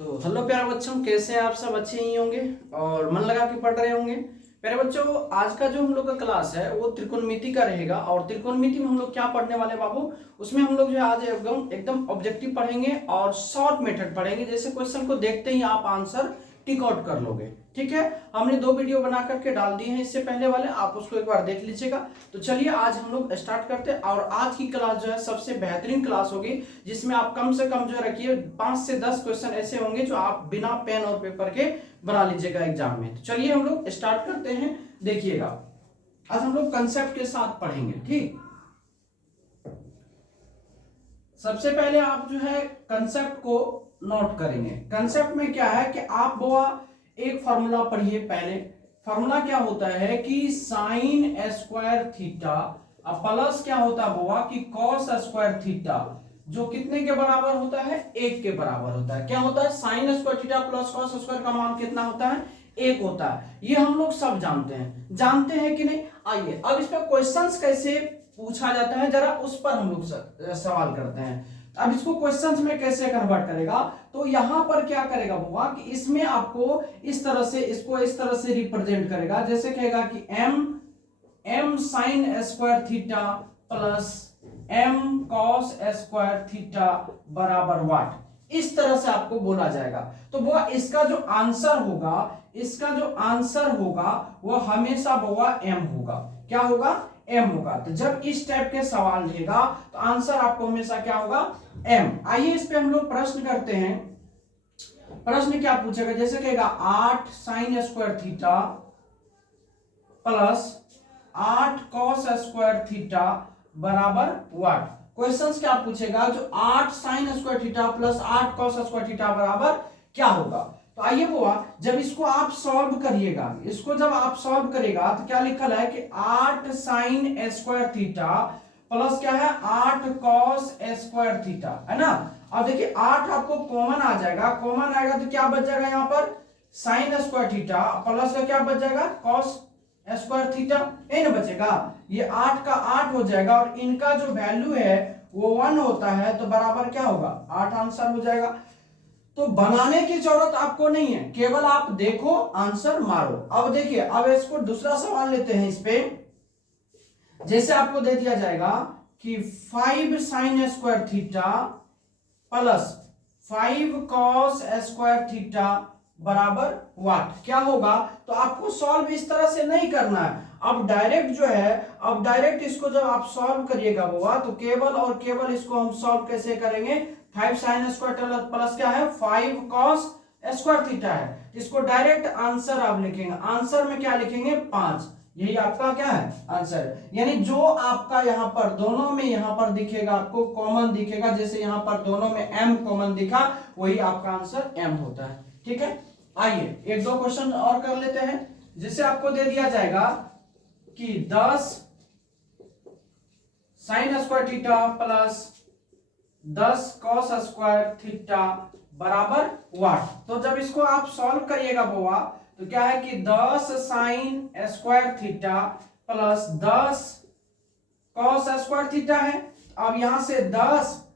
तो हेलो प्यारे बच्चों, कैसे हैं आप सब? अच्छे ही होंगे और मन लगा के पढ़ रहे होंगे। प्यारे बच्चों, आज का जो हम लोग का क्लास है वो त्रिकोणमिति का रहेगा। और त्रिकोणमिति में हम लोग क्या पढ़ने वाले बाबू, उसमें हम लोग जो है आज एकदम एकदम ऑब्जेक्टिव पढ़ेंगे और शॉर्ट मेथड पढ़ेंगे। जैसे क्वेश्चन को देखते ही आप आंसर टिक आउट कर लोगे। ठीक है, हमने 2 वीडियो बना करके डाल दिए हैं इससे पहले वाले, आप उसको एक बार देख लीजिएगा। तो चलिए आज हम लोग स्टार्ट करते हैं। और आज की क्लास जो है सबसे बेहतरीन क्लास होगी, जिसमें आप कम से कम जो रखिए 5 से 10 क्वेश्चन ऐसे होंगे जो आप बिना पेन और पेपर के बना लीजिएगा एग्जाम में। तो चलिए हम लोग स्टार्ट करते हैं। देखिएगा, आज हम लोग कंसेप्ट के साथ पढ़ेंगे। ठीक, सबसे पहले आप जो है कंसेप्ट को नोट करेंगे। कंसेप्ट में क्या है कि आप वो एक फॉर्मूला पढ़िए। पहले फॉर्मूला क्या होता है कि साइन स्क्वायर थीटा प्लस क्या होता है वो कि कॉस स्क्वायर थीटा, जो कितने के बराबर होता है? 1 के बराबर होता है। क्या होता है? Sine square theta plus cos square का मान कितना होता है? 1 होता है। ये हम लोग सब जानते हैं कि नहीं? आइए अब इस पर क्वेश्चंस कैसे पूछा जाता है जरा उस पर हम लोग सवाल करते हैं। अब इसको क्वेश्चंस में कैसे कन्वर्ट करेगा, तो यहां पर क्या करेगा वो कि इसमें आपको इस तरह से इसको इस तरह से रिप्रेजेंट करेगा। जैसे कहेगा कि m sine square theta plus m cos square theta बराबर व्हाट, इस तरह से आपको बोला जाएगा। तो वो इसका जो आंसर होगा वो हमेशा वो m होगा। क्या होगा? m होगा। तो जब इस टाइप के सवाल रहेगा तो आंसर आपको हमेशा क्या होगा? m। आइए इस पे हम लोग प्रश्न करते हैं। प्रश्न क्या पूछेगा? जैसे कहेगा 8 sine square theta plus 8 cos square theta बराबर व्हाट। क्वेश्चंस क्या पूछेगा? जो 8 sine square theta plus 8 cos square theta बराबर क्या होगा। तो आइए बुआ, जब इसको आप सॉल्व करिएगा, जब आप सॉल्व करेगा तो क्या लिखल है कि 8 साइन स्क्वायर थीटा प्लस क्या है? 8 कॉस स्क्वायर थीटा, है ना। अब देखिए 8 आपको कॉमन आ जाएगा, कॉमन आएगा तो क्या बच जाएगा यहाँ पर? साइन स्क्वायर थीटा प्लस का क्या बच जाएगा? कॉस स्क्वायर थीटा, ये ना बचेगा। ये 8 का 8 हो जाएगा और इनका जो वैल्यू है वो 1 होता है, तो बराबर क्या होगा? 8 आंसर हो जाएगा। तो बनाने की जरूरत आपको नहीं है, केवल आप देखो आंसर मारो। अब देखिए, अब इसको दूसरा सवाल लेते हैं। इस पे जैसे आपको दे दिया जाएगा कि 5 sine square theta plus 5 cos square theta बराबर व्हाट, क्या होगा? तो आपको सॉल्व इस तरह से नहीं करना है। अब डायरेक्ट इसको जब आप सॉल्व करिएगा वो तो केवल और केवल इसको हम सॉल्व कैसे करेंगे? 5 साइन स्क्वायर प्लस क्या है? 5 कॉस स्क्वायर थीटा है। इसको डायरेक्ट आंसर आप लिखेंगे। आंसर में क्या लिखेंगे? 5। यही आपका क्या है? आंसर। यानी जो आपका यहाँ पर दोनों में यहाँ पर दिखेगा, आपको कॉमन दिखेगा। जैसे यहाँ पर दोनों में m कॉमन दिखा, वही आपका आंसर m होता है। ठीक है, आइए एक दो क्वेश्चन और कर लेते हैं। जिसे आपको दे दिया जाएगा कि 10 sine square theta plus 10 cos square theta बराबर व्हाट। तो जब इसको आप सॉल्व करिएगा बुआ तो क्या है कि 10 sine square theta plus 10 cos square theta है। अब यहां से 10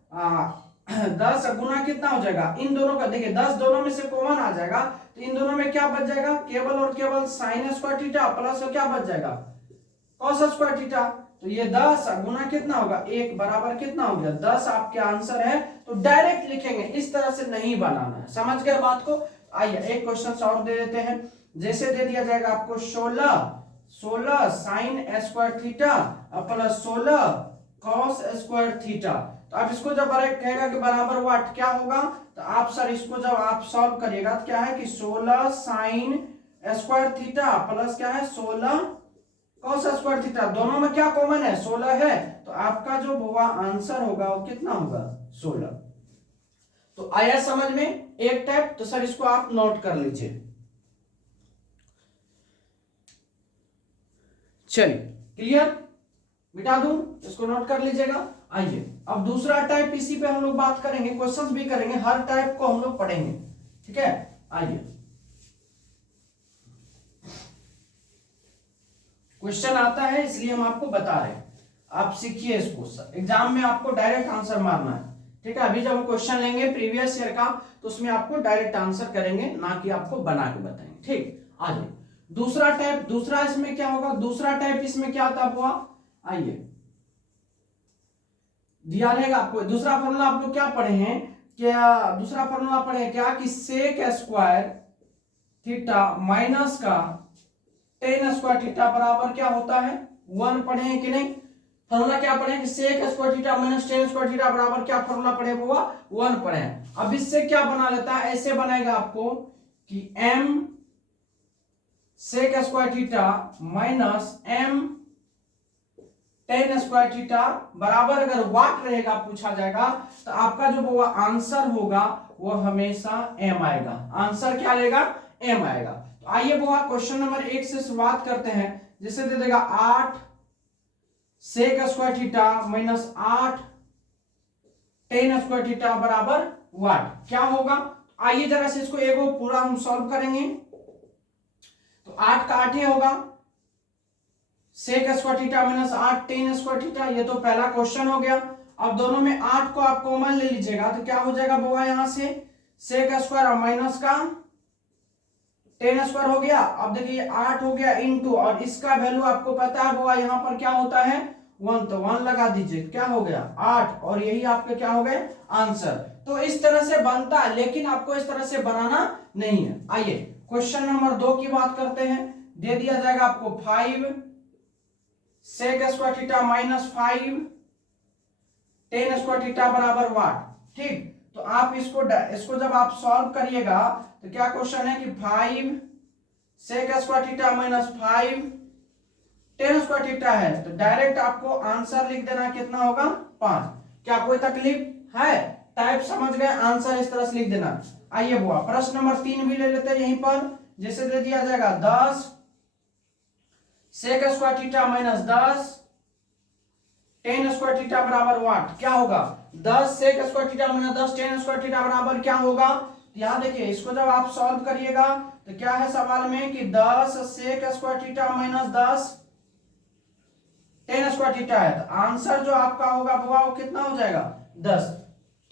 गुना कितना हो जाएगा? इन दोनों का देखिए 10 दोनों में से कॉमन आ जाएगा, तो इन दोनों में क्या बच जाएगा? केवल और केवल साइन स्क्वायर थीटा प्लस क्या बच जाएगा? Cos square theta. तो ये 10 गुना कितना होगा? 1 बराबर कितना हो गया? 10 आपके आंसर है। तो डायरेक्ट लिखेंगे, इस तरह से नहीं बनाना है। समझ गए बात को? आइए एक क्वेश्चन और दे देते हैं। जैसे दे दिया जाएगा आपको 16 sine square theta plus 16 cos square theta. तो आप इसको जब कहेगा कि बराबर व्हाट, क्या होगा? तो आप सर इसको जब आप सॉल्व करिएगा तो क्या है कि 16 साइन स्क्वायर थीटा प्लस क्या है? 16 कॉस स्क्वायर थीटा। दोनों में क्या कॉमन है? 16 है। तो आपका जो हुआ आंसर होगा वो कितना होगा? 16। तो आया समझ में एक टाइप? तो सर इसको आप नोट कर लीजिए। चलिए क्लियर, मिटा दूं, इसको नोट कर लीजिएगा। आइए अब दूसरा टाइप, इसी पे हम लोग बात करेंगे, क्वेश्चंस भी करेंगे, हर टाइप को हम लोग पढ़ेंगे। ठीक है, आइए क्वेश्चन आता है इसलिए हम आपको बता रहे हैं, आप सीखिए इसको। एग्जाम में आपको डायरेक्ट आंसर मारना है। ठीक है। अभी जब हम क्वेश्चन लेंगे प्रीवियस ईयर का तो उसमें आपको डायरेक्ट आंसर करेंगे, ना कि आपको बना के बताएंगे। ठीक, आइए दूसरा टाइप, दूसरा इसमें क्या होगा, दूसरा टाइप इसमें क्या होता है बुआ, आइए दिया रहेगा आपको दूसरा फॉर्मूला। आप लोग क्या पढ़े हैं, क्या दूसरा फॉर्मूला पढ़े हैं क्या कि सेक स्क्वायर थीटा माइनस का टेन स्क्वायर थीटा बराबर क्या होता है 1 पढ़े हैं कि नहीं। फॉर्मूला क्या पढ़े कि sec square theta minus tan square theta बराबर क्या फॉर्मूला पढ़े हुआ 1 पढ़े हैं। अब इससे क्या बना लेता है, ऐसे बनाएगा आपको कि m sec square theta minus m tan square theta बराबर अगर वाट रहेगा पूछा जाएगा तो आपका जो वो आंसर होगा वो हमेशा m आएगा। आंसर क्या आएगा, m आएगा। तो आइए वो क्वेश्चन नंबर 1 से शुरुआत करते हैं। जिसे दे देगा 8 sec square theta minus 8 tan square theta बराबर वाट क्या होगा। आइए जरा से इसको एक पूरा हम सॉल्व करेंगे। तो 8 का 8 ही होगा, sec square theta minus 8 tan square theta, ये तो पहला क्वेश्चन हो गया। अब दोनों में 8 को आप कॉमन ले लीजिएगा तो क्या हो जाएगा बुआ, यहां से सेक स्क्वायर और माइनस का टेन स्क्वायर हो गया। अब देखिए 8 हो गया इंटू, और इसका वैल्यू आपको पता है बुआ यहाँ पर क्या होता है 1, तो 1 लगा दीजिए, क्या हो गया 8, और यही आपके क्या हो गए आंसर। तो इस तरह से बनता है, लेकिन आपको इस तरह से बनाना नहीं है। आइए क्वेश्चन नंबर 2 की बात करते हैं। दे दिया जाएगा आपको 5 sec square theta minus 5 tan square theta बराबर वाट। ठीक, तो आप इसको जब आप सॉल्व करिएगा तो क्या क्वेश्चन है कि 5 sec square theta minus 5 tan square theta है, तो डायरेक्ट आपको आंसर लिख देना कितना होगा 5। क्या कोई तकलीफ है, टाइप समझ गए, आंसर इस तरह से लिख देना। आइए बुआ प्रश्न नंबर 3 भी ले लेते हैं यहीं पर। जैसे दे दिया जाएगा 10 sec square theta minus 10 tan square theta बराबर वाट क्या होगा। 10 sec square theta minus 10 tan square theta बराबर क्या होगा। यहां देखिए इसको जब आप सॉल्व करिएगा तो क्या है सवाल में कि 10 sec square theta minus 10 tan square theta है, तो आंसर जो आपका होगा वो कितना हो जाएगा 10।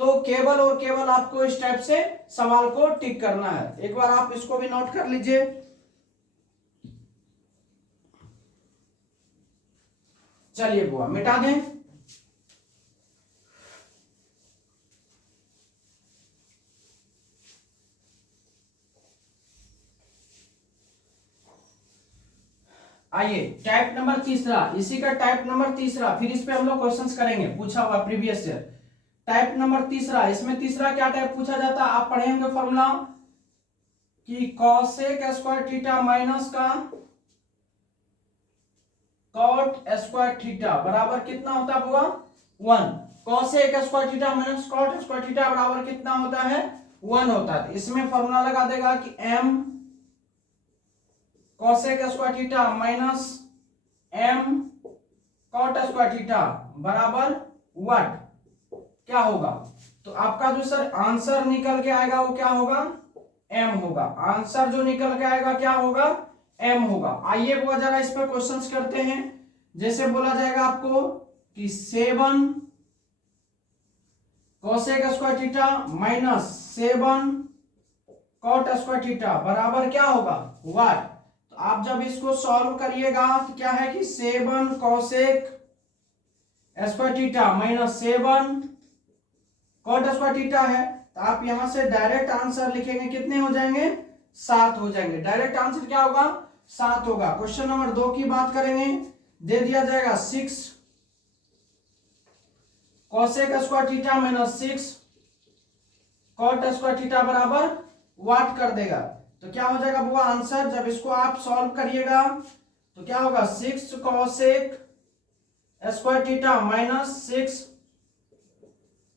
तो केवल और केवल आपको इस टाइप से सवाल को टिक करना है। एक बार आप इसको भी नोट कर लीजिए। चलिए बुआ मिटा दें। आइए टाइप नंबर तीसरा, इसी का टाइप नंबर तीसरा, फिर इस पे हम लोग क्वेश्चंस करेंगे पूछा हुआ प्रीवियस ईयर। टाइप नंबर तीसरा, इसमें तीसरा क्या टाइप पूछा जाता है, आप पढ़ेंगे फॉर्मूला कि कॉसेक स्क्वायर थीटा माइनस का कॉट स्क्वायर थीटा बराबर कितना होता है बुआ 1। Cosec square theta minus cot square theta बराबर कितना होता है 1 होता है। इसमें फॉर्मूला लगा देगा कि m cosec square theta minus m cot square theta बराबर व्हाट क्या होगा। तो आपका जो सर आंसर निकल के आएगा वो क्या होगा m होगा। आंसर जो निकल के आएगा क्या होगा m होगा। आइए वो जरा इस पर क्वेश्चंस करते हैं। जैसे बोला जाएगा आपको कि 7 cosec square theta minus 7 cot square theta बराबर क्या होगा व्हाट। तो आप जब इसको सॉल्व करिएगा तो क्या है कि 7 cosec square theta minus 7 cot square theta है, तो आप यहां से डायरेक्ट आंसर लिखेंगे कितने हो जाएंगे 7 हो जाएंगे। डायरेक्ट आंसर क्या होगा 7 होगा। क्वेश्चन नंबर 2 की बात करेंगे। दे दिया जाएगा 6 cosec square theta minus 6 cot square theta बराबर व्हाट कर देगा। तो क्या हो जाएगा बुआ आंसर, जब इसको आप सॉल्व करिएगा तो क्या होगा 6 cosec square theta minus 6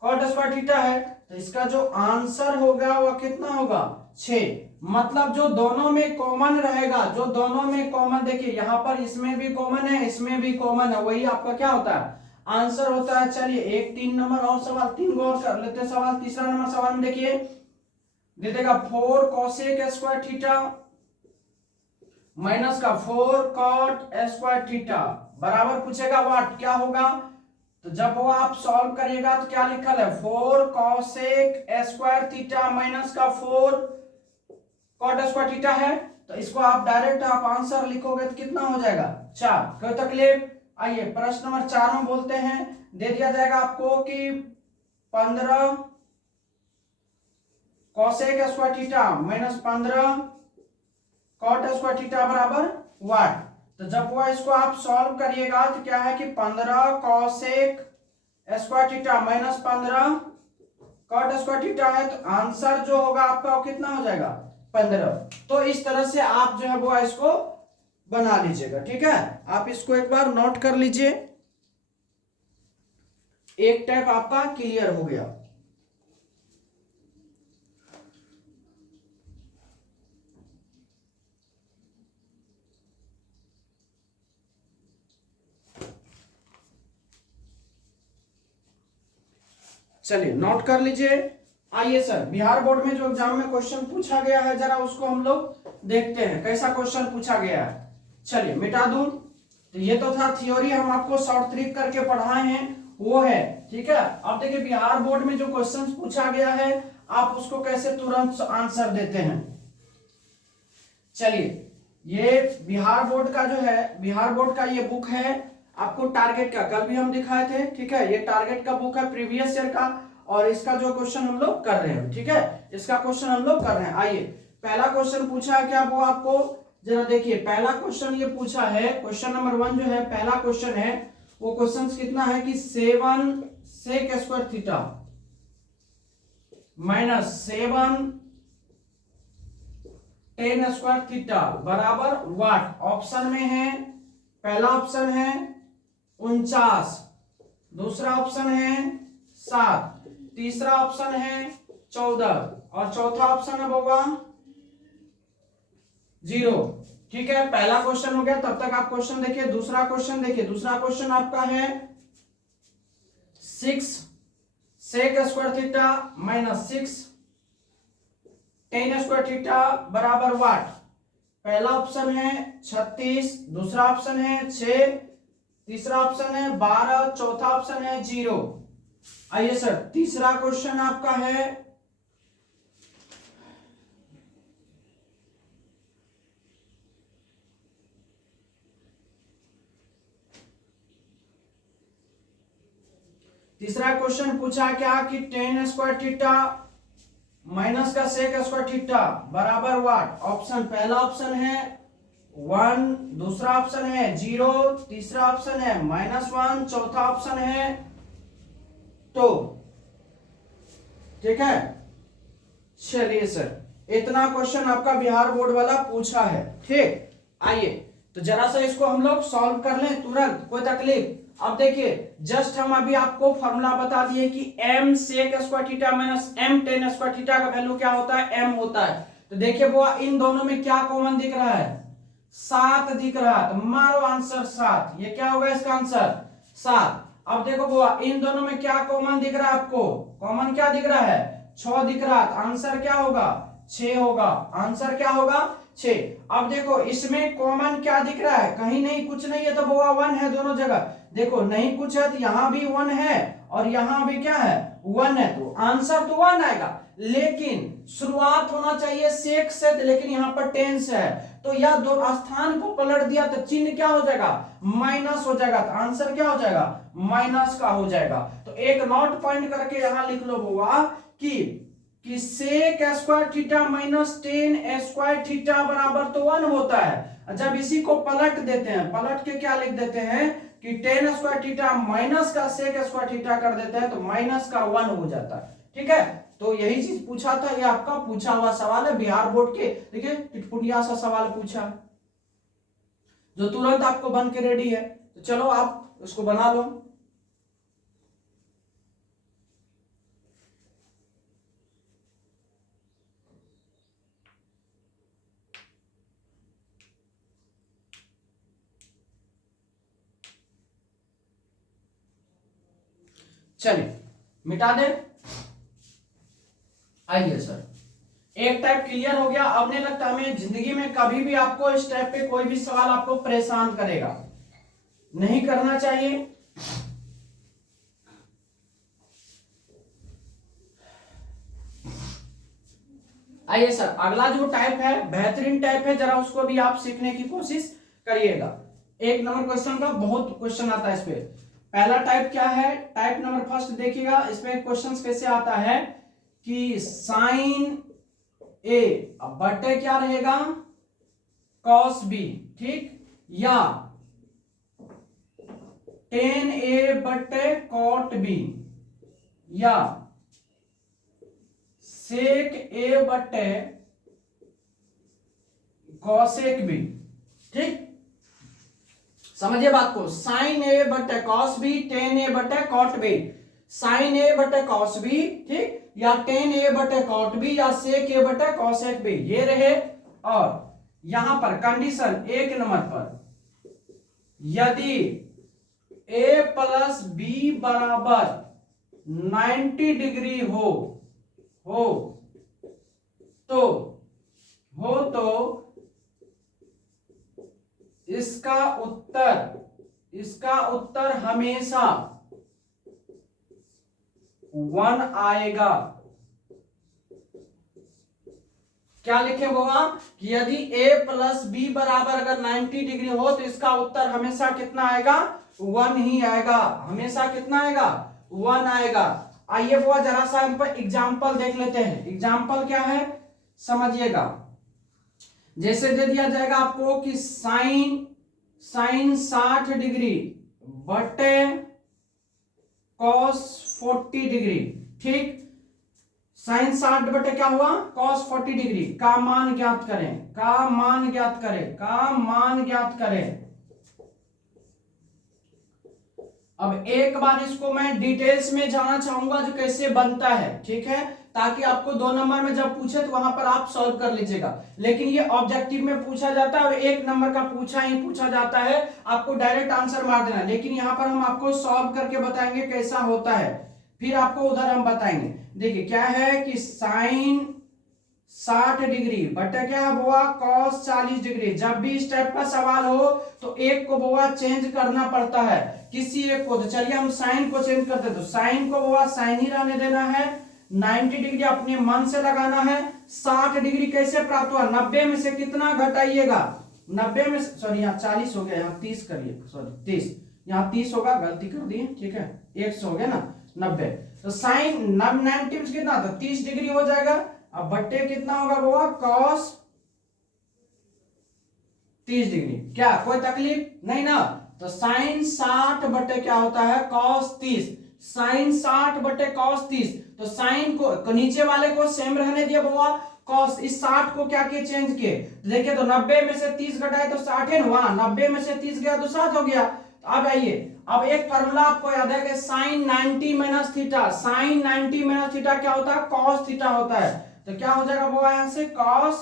cot square theta है, तो इसका जो आंसर होगा वह कितना होगा 6। मतलब जो दोनों में कॉमन रहेगा, जो दोनों में कॉमन, देखिए यहां पर इसमें भी कॉमन है इसमें भी कॉमन है, वही आपका क्या होता है आंसर होता है। चलिए एक 3 नंबर और सवाल 3 और कर लेते हैं सवाल। तीसरा नंबर सवाल में देखिए दे देगा 4 कॉसेक स्क्वायर थीटा माइनस का 4 कॉट स्क्वायर थीटा बराबर पूछेगा व्हाट क्या होगा। तो जब वो आप सॉल्व करिएगा तो क्या लिखल है, 4 कॉसेक स्क्वायर थीटा माइनस का 4 कॉट स्क्वायर थीटा है। तो इसको आप डायरेक्ट आप आंसर लिखोगे तो कितना हो जाएगा, 4। कोई तकलीफ? आइए प्रश्न नंबर 4 हम बोलते हैं। दे दिया जाएगा आपको कि 15 cosec square theta minus 15 cot square theta बराबर वाट। तो जब वो इसको आप सॉल्व करिएगा तो क्या है कि 15 cosec square theta minus 15 cot square theta है। तो आंसर जो होगा आपका वो कितना हो जाएगा, 15। तो इस तरह से आप जो है वो इसको बना लीजिएगा। ठीक है, आप इसको एक बार नोट कर लीजिए। एक टाइप आपका क्लियर हो गया। चलिए नोट कर लीजिए। आइए सर, बिहार बोर्ड में जो एग्जाम में क्वेश्चन पूछा गया है जरा उसको हम लोग देखते हैं कैसा क्वेश्चन पूछा गया है। चलिए मिटा दूं। तो ये तो था थ्योरी, हम आपको शॉर्ट ट्रिक करके पढ़ाए हैं वो है। ठीक है, अब देखिए बिहार बोर्ड में जो क्वेश्चन पूछा गया है आप उसको कैसे तुरंत आंसर देते हैं। चलिए, ये बिहार बोर्ड का जो है, बिहार बोर्ड का ये बुक है आपको टारगेट का, कल भी हम दिखाए थे। ठीक है, ये टारगेट का बुक है प्रीवियस ईयर का, और इसका जो क्वेश्चन हम लोग कर रहे हैं। ठीक है, इसका क्वेश्चन हम लोग कर रहे हैं। आइए पहला क्वेश्चन पूछा है क्या, वो आपको जरा देखिए। पहला क्वेश्चन ये पूछा है, क्वेश्चन नंबर 1 जो है पहला क्वेश्चन है, वो क्वेश्चन कितना है कि 7 sec square theta minus 7 tan square theta बराबर वाट। ऑप्शन में है, पहला ऑप्शन है 49, दूसरा ऑप्शन है 7, तीसरा ऑप्शन है 14 और चौथा ऑप्शन है होगा 0। ठीक है, पहला क्वेश्चन हो गया। तब तक आप क्वेश्चन देखिए। दूसरा क्वेश्चन देखिए, दूसरा क्वेश्चन आपका है 6 sec square theta minus 6 tan square theta बराबर वाट। पहला ऑप्शन है 36, दूसरा ऑप्शन है 6, तीसरा ऑप्शन है 12, चौथा ऑप्शन है 0। आइए सर, तीसरा क्वेश्चन आपका है तीसरा क्वेश्चन पूछा क्या कि टेन स्क्वायर थीटा माइनस का सेक स्क्वायर थीटा बराबर वाट। ऑप्शन, पहला ऑप्शन है 1, दूसरा ऑप्शन है 0, तीसरा ऑप्शन है -1, चौथा ऑप्शन है 2। ठीक है, चलिए सर, इतना क्वेश्चन आपका बिहार बोर्ड वाला पूछा है। ठीक, आइए तो जरा सा इसको हम लोग सॉल्व कर लें तुरंत, कोई तकलीफ? अब देखिए, जस्ट हम अभी आपको फॉर्मूला बता दिए कि m sec square theta minus m tan square theta का वैल्यू क्या होता है, m होता है। तो देखिए वो इन दोनों में क्या कॉमन दिख रहा है, 7 दिख रहा है। तो मारो आंसर 7। ये क्या होगा इसका आंसर, 7। अब देखो बुआ, इन दोनों में क्या कॉमन दिख रहा है आपको, कॉमन क्या दिख रहा है, 6 दिख रहा है। तो आंसर क्या होगा, 6 होगा। आंसर क्या होगा, 6। अब देखो इसमें कॉमन क्या दिख रहा है, कहीं नहीं, कुछ नहीं है। तो बुआ 1 है दोनों जगह। देखो नहीं कुछ है तो यहां भी 1 है और यहां भी क्या है, 1 है। तो आंसर तो 1 आएगा, लेकिन शुरुआत होना चाहिए सेक से, लेकिन यहाँ पर टेन से है। तो यह दो स्थान को पलट दिया तो चिन्ह क्या हो जाएगा, माइनस हो जाएगा। तो आंसर क्या हो जाएगा, माइनस का हो जाएगा। तो एक नोट पॉइंट करके यहां लिख लो बुआ कि sec square theta minus tan square theta बराबर तो 1 होता है। जब इसी को पलट देते हैं, पलट के क्या लिख देते हैं कि टेन स्क्वायर थीटा माइनस का सेक स्क्वायर थीटा कर देते हैं, तो माइनस का 1 हो जाता है। ठीक है, तो यही चीज पूछा था। ये आपका पूछा हुआ सवाल है बिहार बोर्ड के। देखिए टिटपुटिया सा सवाल पूछा जो तुरंत आपको बन के रेडी है। तो चलो आप उसको बना लो। चलिए मिटा दे। आइए सर, एक टाइप क्लियर हो गया। अब नहीं लगता हमें जिंदगी में कभी भी आपको इस टाइप पे कोई भी सवाल आपको परेशान करेगा, नहीं करना चाहिए। आइए सर, अगला जो टाइप है बेहतरीन टाइप है, जरा उसको भी आप सीखने की कोशिश करिएगा। 1 नंबर क्वेश्चन का बहुत क्वेश्चन आता है इस पे। पहला टाइप क्या है, टाइप नंबर फर्स्ट देखिएगा, इसमें क्वेश्चन कैसे आता है कि साइन ए बटे क्या रहेगा, कॉस बी, ठीक, या टेन ए बटे कॉट बी, या सेक ए बटे कॉसेक बी, ठीक। समझिए बात को, साइन ए बटे कॉस बी, टेन ए बटे कॉट बी, साइन ए बटे कॉस बी, ठीक, या टेन ए बटे कॉट बी, या सेक ए बटे कॉसेक बी, ये रहे। और यहां पर कंडीशन 1 नंबर पर, यदि ए प्लस बी बराबर 90 डिग्री हो तो इसका उत्तर हमेशा 1 आएगा। क्या लिखे बाबा कि यदि a प्लस बी बराबर अगर 90 डिग्री हो तो इसका उत्तर हमेशा कितना आएगा, 1 ही आएगा। हमेशा कितना आएगा, 1 आएगा। आइए बाबा जरा सा हम पर एग्जाम्पल देख लेते हैं। एग्जाम्पल क्या है समझिएगा। जैसे दे दिया जाएगा आपको कि साइन 60 डिग्री बटे कॉस 40 डिग्री, ठीक। साइन 60 बटे क्या हुआ, कॉस 40 डिग्री का मान ज्ञात करें। अब एक बार इसको मैं डिटेल्स में जाना चाहूंगा जो कैसे बनता है, ठीक है, ताकि आपको 2 नंबर में जब पूछे तो वहां पर आप सॉल्व कर लीजिएगा। लेकिन ये ऑब्जेक्टिव में पूछा जाता है और 1 नंबर का पूछा जाता है, आपको डायरेक्ट आंसर मार देना। लेकिन यहाँ पर हम आपको सॉल्व करके बताएंगे कैसा होता है, फिर आपको उधर हम बताएंगे। देखिए क्या है कि साइन 60 डिग्री बटे क्या है बुआ, कॉस 40 डिग्री। जब भी इस टाइप का सवाल हो तो एक को बुआ चेंज करना पड़ता है, किसी एक को। तो चलिए हम साइन को चेंज करते हैं। तो साइन को बुआ साइन ही रहने देना है, 90 डिग्री अपने मन से लगाना है। 60 डिग्री कैसे प्राप्त हुआ, 90 में से कितना घटाइएगा, 90 में सॉरी यहाँ 40 हो गया, यहाँ 30 करिए, सॉरी 30, यहाँ 30 होगा, गलती कर दिए, ठीक है, 100 हो गया ना, 90। तो साइन 90 में कितना था, 30 डिग्री हो जाएगा। अब बट्टे कितना होगा बुआ, कॉस 30 डिग्री। क्या कोई तकलीफ नहीं ना। तो साइन 60 बटे क्या होता है, कॉस 30। साइन 60 बटे कॉस 30। तो साइन को नीचे वाले को सेम रहने दिया बुआ, कॉस इस 60 को क्या किए, चेंज किए। तो देखिए तो 90 में से 30 घटाए तो 60 है ना, 90 में से 30 गया तो 7 हो गया। तो अब आइए, अब एक फार्मूला आपको याद है कि sine 90 minus theta, sine 90 minus theta क्या होता है, कॉस थीटा होता है। तो क्या हो जाएगा बुआ यहां से, कॉस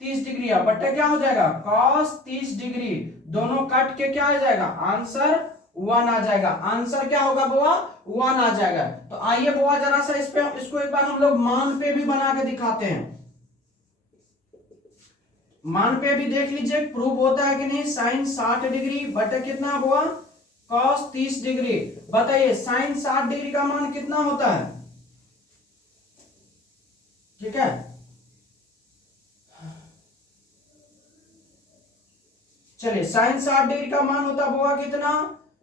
30 डिग्री, अब बटे क्या हो जाएगा, कॉस 30 डिग्री। दोनों कट के क्या आ जाएगा, आंसर 1 आ जाएगा। आंसर क्या होगा बुआ, 1 आ जाएगा। तो आइए बुआ जरा सा इसको एक बार हम लोग मान पे भी बना के दिखाते हैं। मान पे भी देख लीजिए प्रूफ होता है कि नहीं। साइन 60 डिग्री बटे कितना बुआ, कॉस 30 डिग्री। बताइए साइन 60 डिग्री का मान कितना होता है, ठीक है। चलिए साइन 60 डिग्री का मान होता बुआ कितना,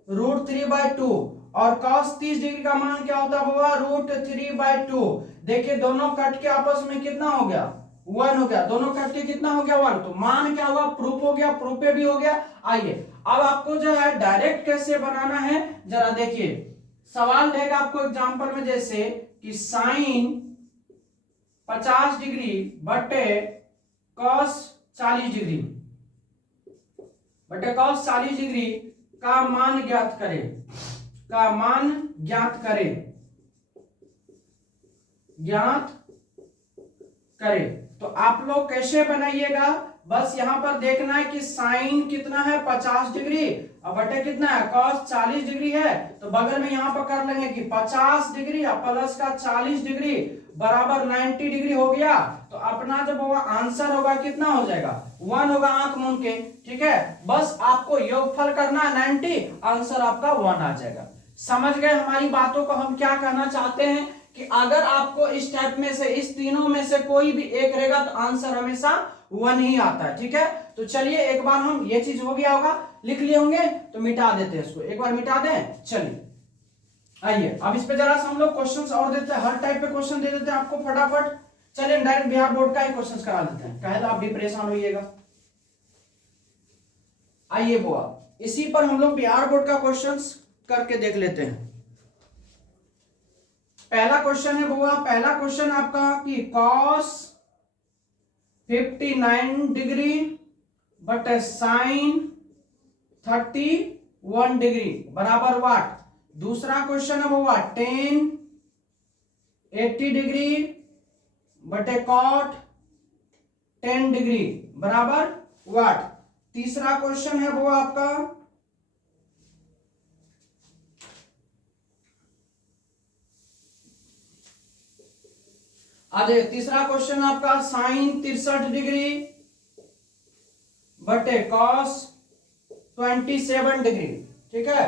√3/2। और cos 30 डिग्री का मान क्या होता बुआ, √3/2। देखिए दोनों कट के आपस में कितना हो गया, 1 हो गया। दोनों कट के कितना हो गया, 1। तो मान क्या हुआ, प्रूफ हो गया, प्रूफ पे भी हो गया। आइए अब आपको जो है डायरेक्ट कैसे बनाना है जरा देखिए। सवाल रहेगा आपको एग्जांपल में जैसे कि साइन 50 डिग्री बटे cos 40 डिग्री बटे cos 40 डिग्री का मान ज्ञात करें। तो आप लोग कैसे बनाइएगा, बस यहां पर देखना है कि साइन कितना है 50 डिग्री और बटे कितना है cos 40 डिग्री है। तो बगल में यहां पर कर लेंगे कि 50 डिग्री और प्लस का 40 डिग्री बराबर 90 डिग्री हो गया। तो अपना जब होगा आंसर होगा कितना हो जाएगा, 1 होगा आंख मूंद के, ठीक है। बस आपको योगफल करना है 90, आंसर आपका 1 आ जाएगा। समझ गए हमारी बातों को? हम क्या कहना चाहते हैं कि अगर आपको इस टाइप में से, इस तीनों में से कोई भी एक रहेगा तो आंसर हमेशा 1 ही आता है। ठीक है, तो चलिए एक बार हम, ये चीज हो गया होगा, लिख लिए होंगे तो मिटा देते हैं इसको, एक बार मिटा दें। चलिए आइए अब इस पे जरा सा हम लोग क्वेश्चंस और देते हैं, हर टाइप पे क्वेश्चन दे देते हैं आपको फटाफट। चलिए डायरेक्ट बिहार बोर्ड का ही क्वेश्चंस करा देते हैं, कहे तो आप भी परेशान होइएगा। आइए बुआ, इसी पर हम लोग बिहार बोर्ड का क्वेश्चंस करके देख लेते हैं। पहला क्वेश्चन है बुआ, पहला क्वेश्चन आपका कि cos 59 डिग्री बट साइन 31 डिग्री बराबर व्हाट। दूसरा क्वेश्चन है बुआ tan 80 डिग्री बटे cot 10 डिग्री बराबर व्हाट। तीसरा क्वेश्चन है बुआ आपका तीसरा क्वेश्चन आपका sin 63 डिग्री बटे cos 27 डिग्री। ठीक है,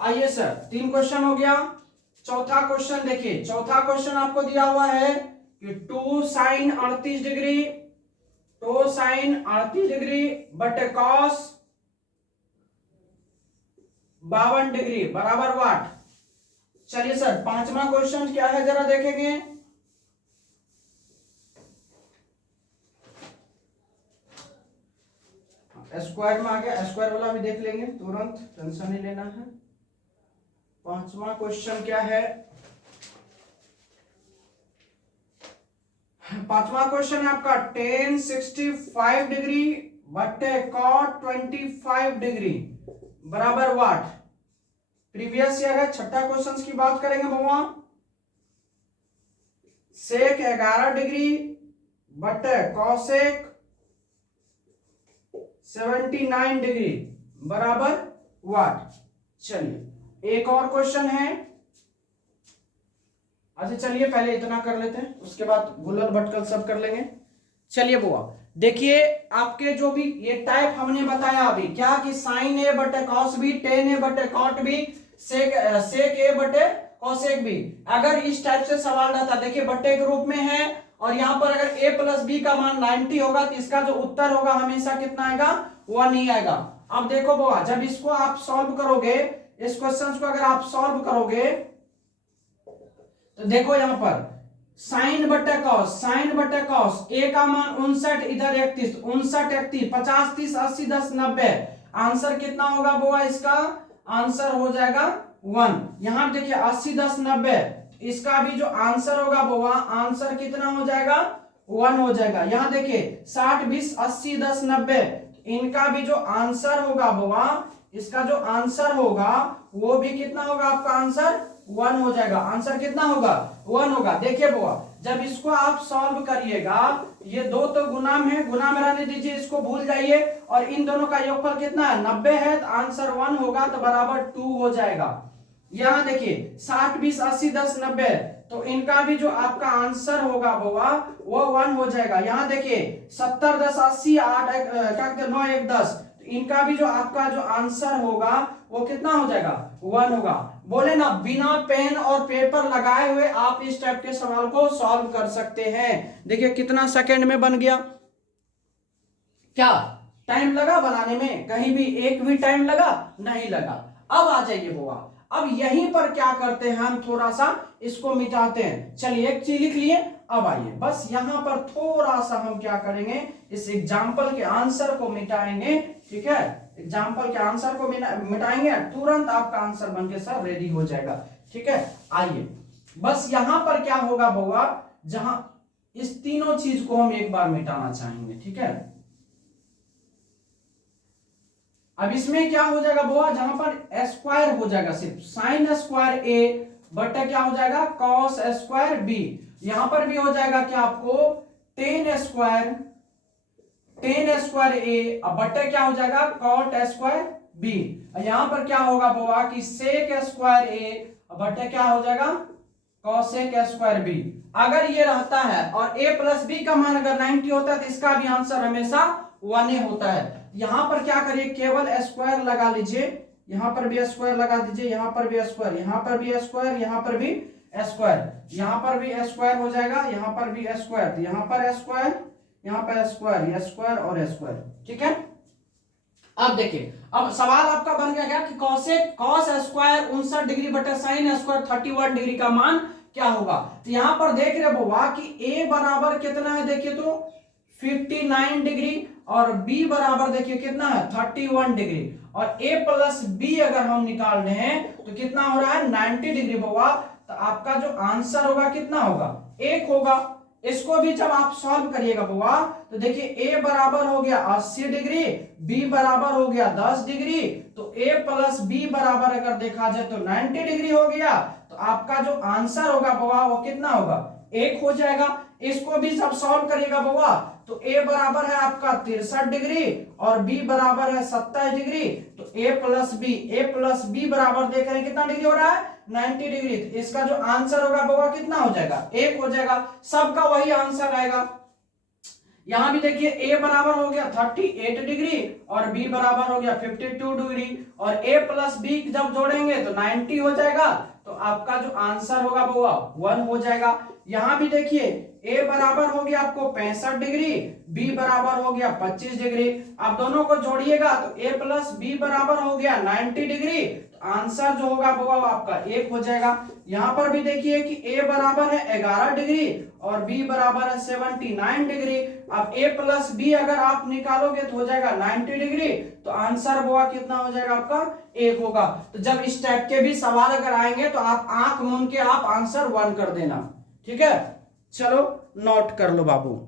आइए सर 3 क्वेश्चन हो गया। चौथा क्वेश्चन देखिए, चौथा क्वेश्चन आपको दिया हुआ है कि 2 sin 38 डिग्री, 2 sin 38 डिग्री बटे cos 52 डिग्री बराबर व्हाट। चलिए सर पांचवा क्वेश्चन क्या है जरा देखेंगे। स्क्वायर में आ गया, स्क्वायर वाला भी देख लेंगे तुरंत, टेंशन नहीं लेना है। पांचवा क्वेश्चन क्या है, पांचवा क्वेश्चन है आपका tan 65 डिग्री बटे cot 25 डिग्री बराबर व्हाट। प्रीवियस ईयर है, छठा क्वेश्चन की बात करेंगे बउआ। sec 11 डिग्री बटे cosec 79 डिग्री बराबर व्हाट। चलिए एक और क्वेश्चन है। अच्छा चलिए पहले इतना कर लेते हैं, उसके बाद गुल्लल भटकल सब कर लेंगे। चलिए बुआ देखिए, आपके जो भी ये टाइप हमने बताया अभी क्या कि साइन ए बटे कॉस बी, टेन ए बटे कॉट बी, सेक ए बटे कॉसेक बी। अगर इस टाइप से सवाल रहता, देखिए बट्टे के रूप में है और यहाँ पर अगर a प्लस बी का मान 90 होगा तो इसका जो उत्तर होगा हमेशा कितना आएगा, 1 ही आएगा। अब देखो बुआ, जब इसको आप सॉल्व करोगे, इस क्वेश्चन को अगर आप सॉल्व करोगे तो देखो यहाँ पर साइन बटे कॉस, साइन बटे कॉस, ए का मान 59, इधर 31, 59 31, 50 30 80 10 90, आंसर कितना होगा बुआ इसका, आंसर हो जाएगा 1। यहां देखिए 80 10 90, इसका भी जो आंसर होगा बुआ, आंसर कितना हो जाएगा, 1 हो जाएगा। यहां देखिए 60 20 80 10 90, इनका भी जो आंसर होगा बुआ, इसका जो आंसर होगा वो भी कितना होगा, आपका आंसर 1 हो जाएगा। आंसर कितना होगा, 1 होगा। देखिए बुआ, जब इसको आप सॉल्व करिएगा, ये दो तो गुना में है, गुना में रहने दीजिए, इसको भूल जाइए, और इन दोनों का योगफल कितना है, 90 है, तो आंसर 1 होगा, तो बराबर 2 हो जाएगा। यहां देखिए 60 20 80 10 90, तो इनका भी जो आपका आंसर होगा बुआ वो 1 हो जाएगा। यहां देखिए 70 10 80 8 9 1 10, इनका भी जो आपका जो आंसर होगा वो कितना हो जाएगा, 1 होगा। बोले ना, बिना पेन और पेपर लगाए हुए आप इस टाइप के सवाल को सॉल्व कर सकते हैं। देखिए कितना सेकंड में बन गया, क्या टाइम लगा बनाने में, कहीं भी एक भी टाइम लगा नहीं लगा। अब आ जाइए बुआ, अब यहीं पर क्या करते हैं, हम थोड़ा सा इसको मिटाते हैं। चलिए एक चीज लिख लिए, अब आइए बस यहां पर थोड़ा सा हम क्या करेंगे, इस एग्जाम्पल के आंसर को मिटाएंगे। ठीक है, एग्जाम्पल के आंसर को मिटाएंगे, तुरंत आपका आंसर बनके सर रेडी हो जाएगा। ठीक है, आइए बस यहां पर क्या होगा बुआ, जहां इस तीनों चीज को हम एक बार मिटाना चाहेंगे। ठीक है, अब इसमें क्या हो जाएगा बुआ, जहां पर स्क्वायर हो जाएगा, सिर्फ साइन स्क्वायर ए बटा क्या हो जाएगा, कॉस स्क्वायर बी। यहां पर भी हो जाएगा क्या आपको, टेन स्क्वायर ए बटे क्या हो जाएगा, कॉट स्क्वायर बी। यहां पर क्या होगा बुआ कि सेक स्क्वायर ए बटे क्या हो जाएगा, कॉसेक स्क्वायर बी। अगर ये रहता है और a प्लस बी का मान अगर 90 होता है तो इसका भी आंसर हमेशा 1 होता है। यहां पर क्या करिए, केवल स्क्वायर लगा लीजिए, यहाँ पर भी स्क्वायर लगा दीजिए, यहाँ पर भी स्क्वायर, यहाँ पर भी स्क्वायर, यहाँ पर भी स्क्वायर, यहाँ पर भी स्क्वायर हो जाएगा, यहाँ पर भी स्क्वायर, यहाँ पर स्क्वायर, यहाँ पर स्क्वायर, स्क्वायर और स्क्वायर। ठीक है, अब देखिए, अब सवाल आपका बन गया क्या कि कॉस स्क्वायर 59 डिग्री बटे साइन स्क्वायर 31 डिग्री का मान क्या होगा। तो यहां पर देख रहे बउआ कि ए बराबर कितना है, देखिए तो 59 डिग्री और बी बराबर देखिए कितना है 31 डिग्री, और ए प्लस बी अगर हम निकाल रहे हैं तो कितना हो रहा है 90 डिग्री बउआ। तो आपका जो आंसर होगा कितना होगा 1 होगा। इसको भी जब आप सॉल्व करिएगा बुआ तो देखिए ए बराबर हो गया 80 डिग्री, बी बराबर हो गया 10 डिग्री, तो ए प्लस बी बराबर अगर देखा जाए तो 90 डिग्री हो गया। तो आपका जो आंसर होगा बुआ वो कितना होगा 1 हो जाएगा। इसको भी जब सॉल्व करिएगा बुआ तो ए बराबर है आपका 63 डिग्री और बी बराबर है 27 डिग्री, तो ए प्लस बी बराबर देख रहे हैं कितना डिग्री हो रहा है 90 डिग्री। तो इसका जो आंसर होगा बउआ कितना हो जाएगा 1 हो जाएगा, सबका वही आंसर आएगा। यहां भी देखिए a बराबर हो गया 38 डिग्री और b बराबर हो गया 52 डिग्री, और a प्लस b जब जोड़ेंगे तो 90 हो जाएगा। तो आपका जो आंसर होगा बउआ 1 हो जाएगा। यहां भी देखिए a बराबर हो गया आपको 65 डिग्री, b बराबर हो गया 25 डिग्री, आप दोनों को जोड़िएगा तो a प्लस बी बराबर हो गया 90 डिग्री। आंसर जो होगा वो आपका 1 हो जाएगा। यहां पर भी देखिए कि a बराबर है 11 डिग्री और b बराबर है 79 डिग्री। अब a प्लस बी अगर आप निकालोगे तो हो जाएगा 90 डिग्री, तो आंसर वो कितना हो जाएगा आपका 1 होगा। तो जब इस टाइप के भी सवाल अगर आएंगे तो आप आंख मूंद के आप आंसर 1 कर देना। ठीक है, चलो नोट कर लो बाबू।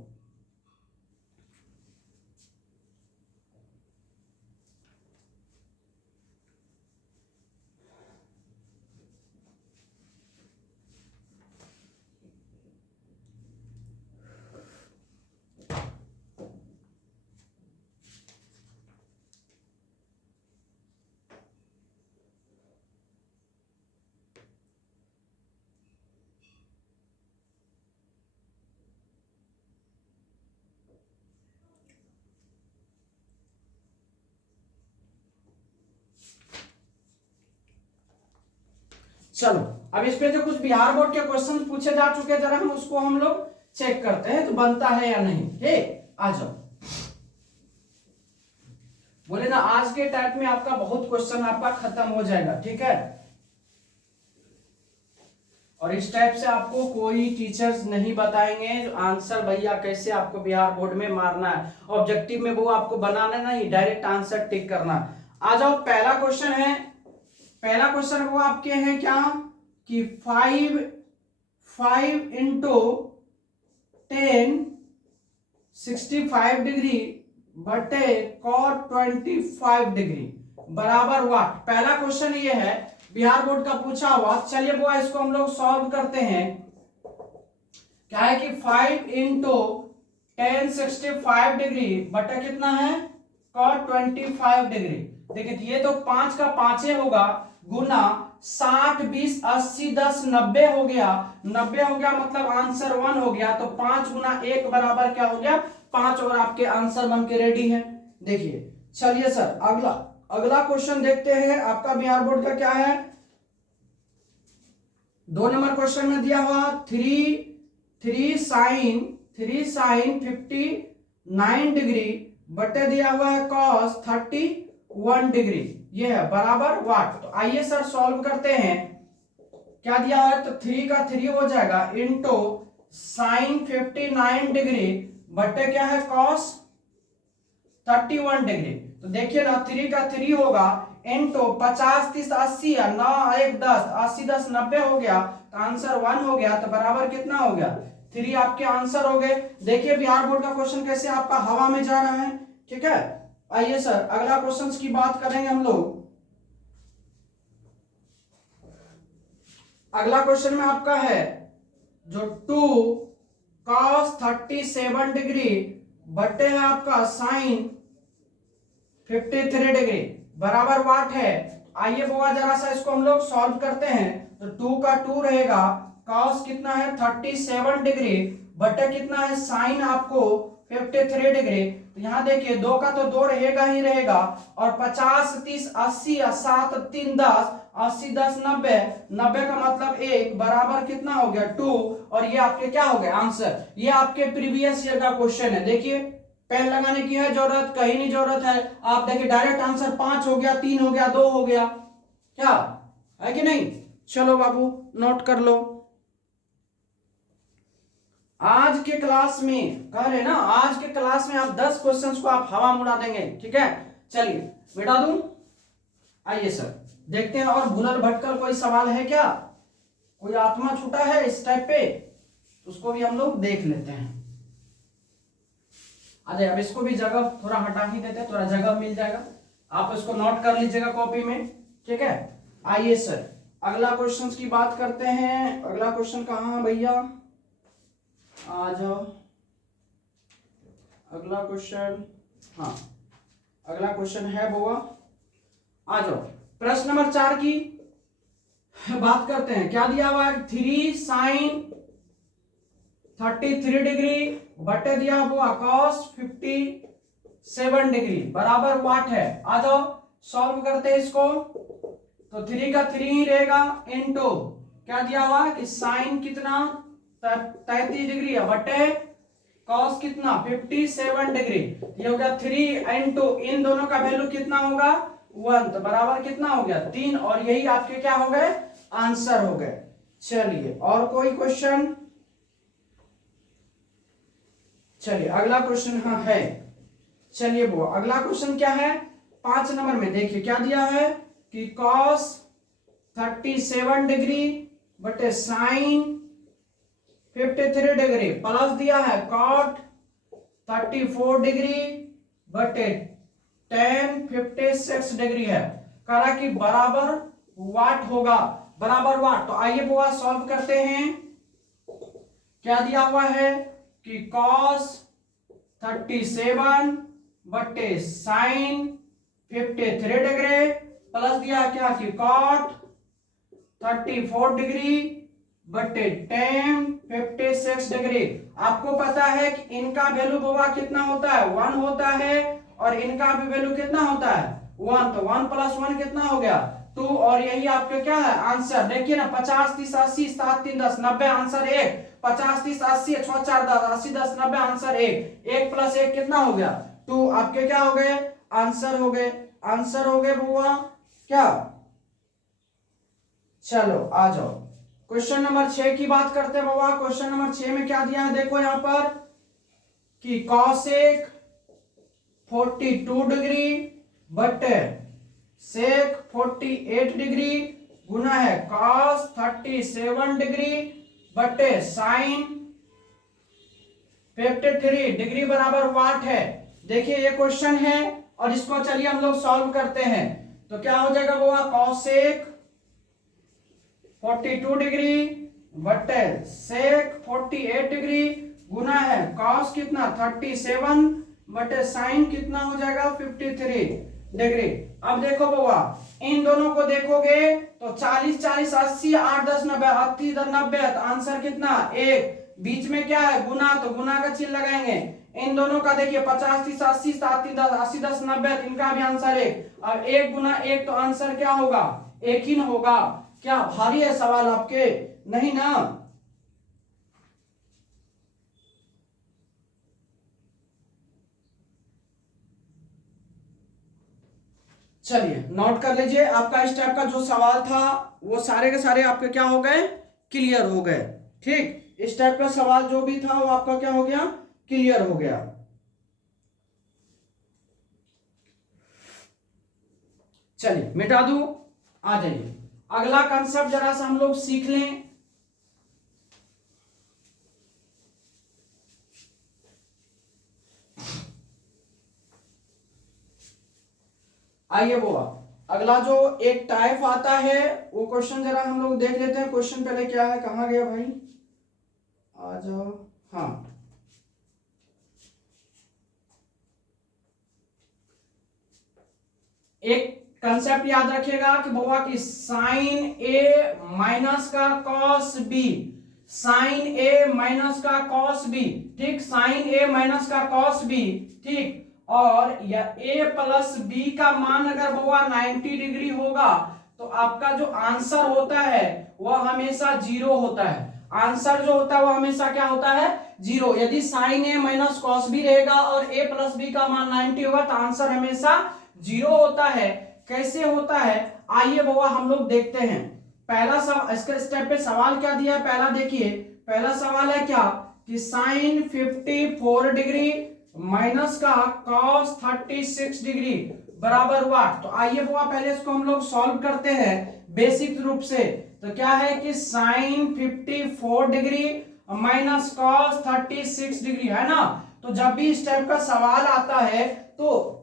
चलो अब इस पे जो कुछ बिहार बोर्ड के क्वेश्चन पूछे जा चुके जरा हम उसको हम लोग चेक करते हैं तो बनता है या नहीं। ठीक, आ जाओ। बोले ना आज के टाइप में आपका बहुत क्वेश्चन आपका खत्म हो जाएगा। ठीक है, और इस टाइप से आपको कोई टीचर्स नहीं बताएंगे आंसर भैया कैसे आपको बिहार बोर्ड में मारना है। ऑब्जेक्टिव में वो आपको बनाना नहीं, डायरेक्ट आंसर टिक करना। आ जाओ, पहला क्वेश्चन है, पहला क्वेश्चन वो आपके हैं क्या कि 5 इंटू 10 65 डिग्री बटे cot 25 डिग्री बराबर व्हाट। पहला क्वेश्चन ये है, बिहार बोर्ड का पूछा हुआ। चलिए बुआ इसको हम लोग सॉल्व करते हैं। क्या है कि 5 इंटू 10 65 डिग्री बटे कितना है cot 25 डिग्री। देखिए ये तो 5 का 5 होगा गुना 60 20 80 10 90 हो गया, 90 हो गया मतलब आंसर 1 हो गया। तो 5 गुना 1 बराबर क्या हो गया 5, और आपके आंसर बन के रेडी है। देखिए चलिए सर अगला क्वेश्चन देखते हैं। आपका बिहार बोर्ड का क्या है, 2 नंबर क्वेश्चन में दिया हुआ 3 साइन 59 डिग्री बटे दिया हुआ है cos 31 डिग्री, ये है बराबर व्हाट। तो आइए सर सॉल्व करते हैं। क्या दिया है तो 3 का 3 हो जाएगा इंटू साइन 59 डिग्री बटे क्या है cos 31 डिग्री। तो देखिए ना 3 का 3 होगा इंटू 50 30 80 9 1 10 80 10 90 हो गया, तो आंसर 1 हो गया। तो बराबर कितना हो गया 3 आपके आंसर हो गए। देखिए बिहार बोर्ड का क्वेश्चन कैसे आपका हवा में जा रहा है। ठीक है, आइए सर अगला क्वेश्चन की बात करेंगे हम लोग। अगला क्वेश्चन में आपका है जो 2 cos 37 डिग्री बटे है आपका साइन 53 डिग्री बराबर व्हाट है। आइए बुआ जरा सा इसको हम लोग सॉल्व करते हैं। तो 2 का 2 रहेगा, cos कितना है 37 डिग्री बटे कितना है साइन आपको 53 डिग्री। तो यहाँ देखिए 2 का तो 2 रहेगा ही रहेगा, और 50 30 80 और 7 3 10, 80 10 90, 90 का मतलब 1 बराबर कितना हो गया 2, और ये आपके क्या हो गया आंसर। ये आपके प्रीवियस ईयर का क्वेश्चन है। देखिए पेन लगाने की है जरूरत, कहीं नहीं जरूरत है, आप देखिए डायरेक्ट आंसर 5 हो गया, 3 हो गया, 2 हो गया, क्या है कि नहीं। चलो बाबू नोट कर लो। आज के क्लास में कह रहे ना, आज के क्लास में आप 10 क्वेश्चंस को आप हवा उड़ा देंगे, ठीक है। चलिए मिटा दूं, आइए सर देखते हैं। और भुलर भटकर कोई सवाल है क्या, कोई आत्मा छूटा है इस टाइप पे, उसको भी हम लोग देख लेते हैं। अरे अब इसको भी जगह थोड़ा हटा ही देते हैं, थोड़ा जगह मिल जाएगा, आप इसको नोट कर लीजिएगा कॉपी में, ठीक है। आइए सर अगला क्वेश्चन की बात करते हैं। अगला क्वेश्चन कहाँ है भैया, आ जाओ अगला क्वेश्चन। हाँ अगला क्वेश्चन है बुआ, आ जाओ। प्रश्न नंबर 4 की बात करते हैं। क्या दिया हुआ है, 3 sin 33 डिग्री बटे दिया हुआ cos 57 डिग्री बराबर वाट है। आ जाओ सॉल्व करते हैं इसको। तो 3 का 3 ही रहेगा, इनटू क्या दिया हुआ कि साइन कितना 33 डिग्री है बटे कॉस कितना 57 डिग्री। ये हो गया 3 इनटू इन दोनों का वैल्यू कितना होगा 1, तो बराबर कितना हो गया 3, और यही आपके क्या हो गए आंसर हो गए। चलिए और कोई क्वेश्चन, चलिए अगला क्वेश्चन हाँ है। चलिए वो अगला क्वेश्चन क्या है, 5 नंबर में देखिए क्या दिया है कि cos 37 डिग्री बटे साइन 53 डिग्री प्लस दिया है cot 34 डिग्री बटे tan 56 डिग्री है। करा कि बराबर वाट होगा, बराबर वाट। तो आइए बुआ सॉल्व करते हैं। क्या दिया हुआ है कि cos 37 बटे साइन 53 डिग्री प्लस दिया क्या कि cot 34 डिग्री बटे tan 56 डिग्री। आपको पता है कि इनका वैल्यू बाबा कितना होता है 1 होता है, और इनका भी वैल्यू कितना होता है 1, तो 1 + 1 कितना हो गया 2, और यही आपके क्या है आंसर। देखिए ना 50 30 80 7 3 10 90 आंसर 1, 50 30 80 6 4 10 80 10 90 आंसर 1, 1 + 1 कितना हो गया 2, आपके क्या हो गए आंसर हो गए, आंसर हो गए बुआ क्या। चलो आ जाओ क्वेश्चन नंबर 6 की बात करते हैं बाबा। क्वेश्चन नंबर 6 में क्या दिया है देखो यहां पर कि cosec 42 डिग्री बटे sec 48 डिग्री गुना है cos 37 डिग्री बटे sin 53 डिग्री बराबर वाट है। देखिए ये क्वेश्चन है और इसको चलिए हम लोग सॉल्व करते हैं। तो क्या हो जाएगा बाबा cosec 42 डिग्री बटे sec 48 डिग्री गुना है cos कितना 37 बटे sin कितना हो जाएगा 53 डिग्री। अब देखो बाबा इन दोनों को देखोगे तो 40 40 80 8 10 90 80 90, तो आंसर कितना 1, बीच में क्या है गुना, तो गुना का चिन्ह लगाएंगे। इन दोनों का देखिए 50 30 80 7 3 10 80 10 90, इनका भी आंसर 1, और 1 गुना 1 तो आंसर क्या होगा 1 ही होगा। क्या भारी है सवाल आपके, नहीं ना। चलिए नोट कर लीजिए, आपका इस टाइप का जो सवाल था वो सारे के सारे आपके क्या हो गए क्लियर हो गए। ठीक, इस टाइप का सवाल जो भी था वो आपका क्या हो गया क्लियर हो गया। चलिए मिटा दूं, आ जाइए अगला कंसेप्ट जरा सा हम लोग सीख लें। आइए वो अगला जो एक टाइप आता है वो क्वेश्चन जरा हम लोग देख लेते हैं। क्वेश्चन पहले क्या है, कहां गया भाई, आ जाओ। हाँ एक कंसेप्ट याद रखिएगा कि बाबा की साइन ए माइनस का कॉस बी, साइन ए माइनस का कॉस बी, ठीक, साइन ए माइनस का कॉस बी, ठीक, और या ए प्लस बी का मान अगर हुआ 90 डिग्री होगा तो आपका जो आंसर होता है वह हमेशा जीरो होता है। आंसर जो होता है वो हमेशा क्या होता है, जीरो। यदि साइन ए माइनस कॉस बी रहेगा और ए प्लस बी का मान 90 होगा तो आंसर हमेशा जीरो होता है। कैसे होता है आइए बाबा हम लोग देखते हैं। पहला सवाल, इसके स्टेप पे सवाल क्या दिया है, पहला देखिए, पहला सवाल है क्या कि साइन 54 डिग्री माइनस का कॉस 36 डिग्री बराबर वाट। तो आइए बाबा पहले इसको हम लोग सॉल्व करते हैं बेसिक रूप से। तो क्या है कि sine 54 degree minus cos 36 degree है ना। तो जब भी इस टाइप का सवाल आता है तो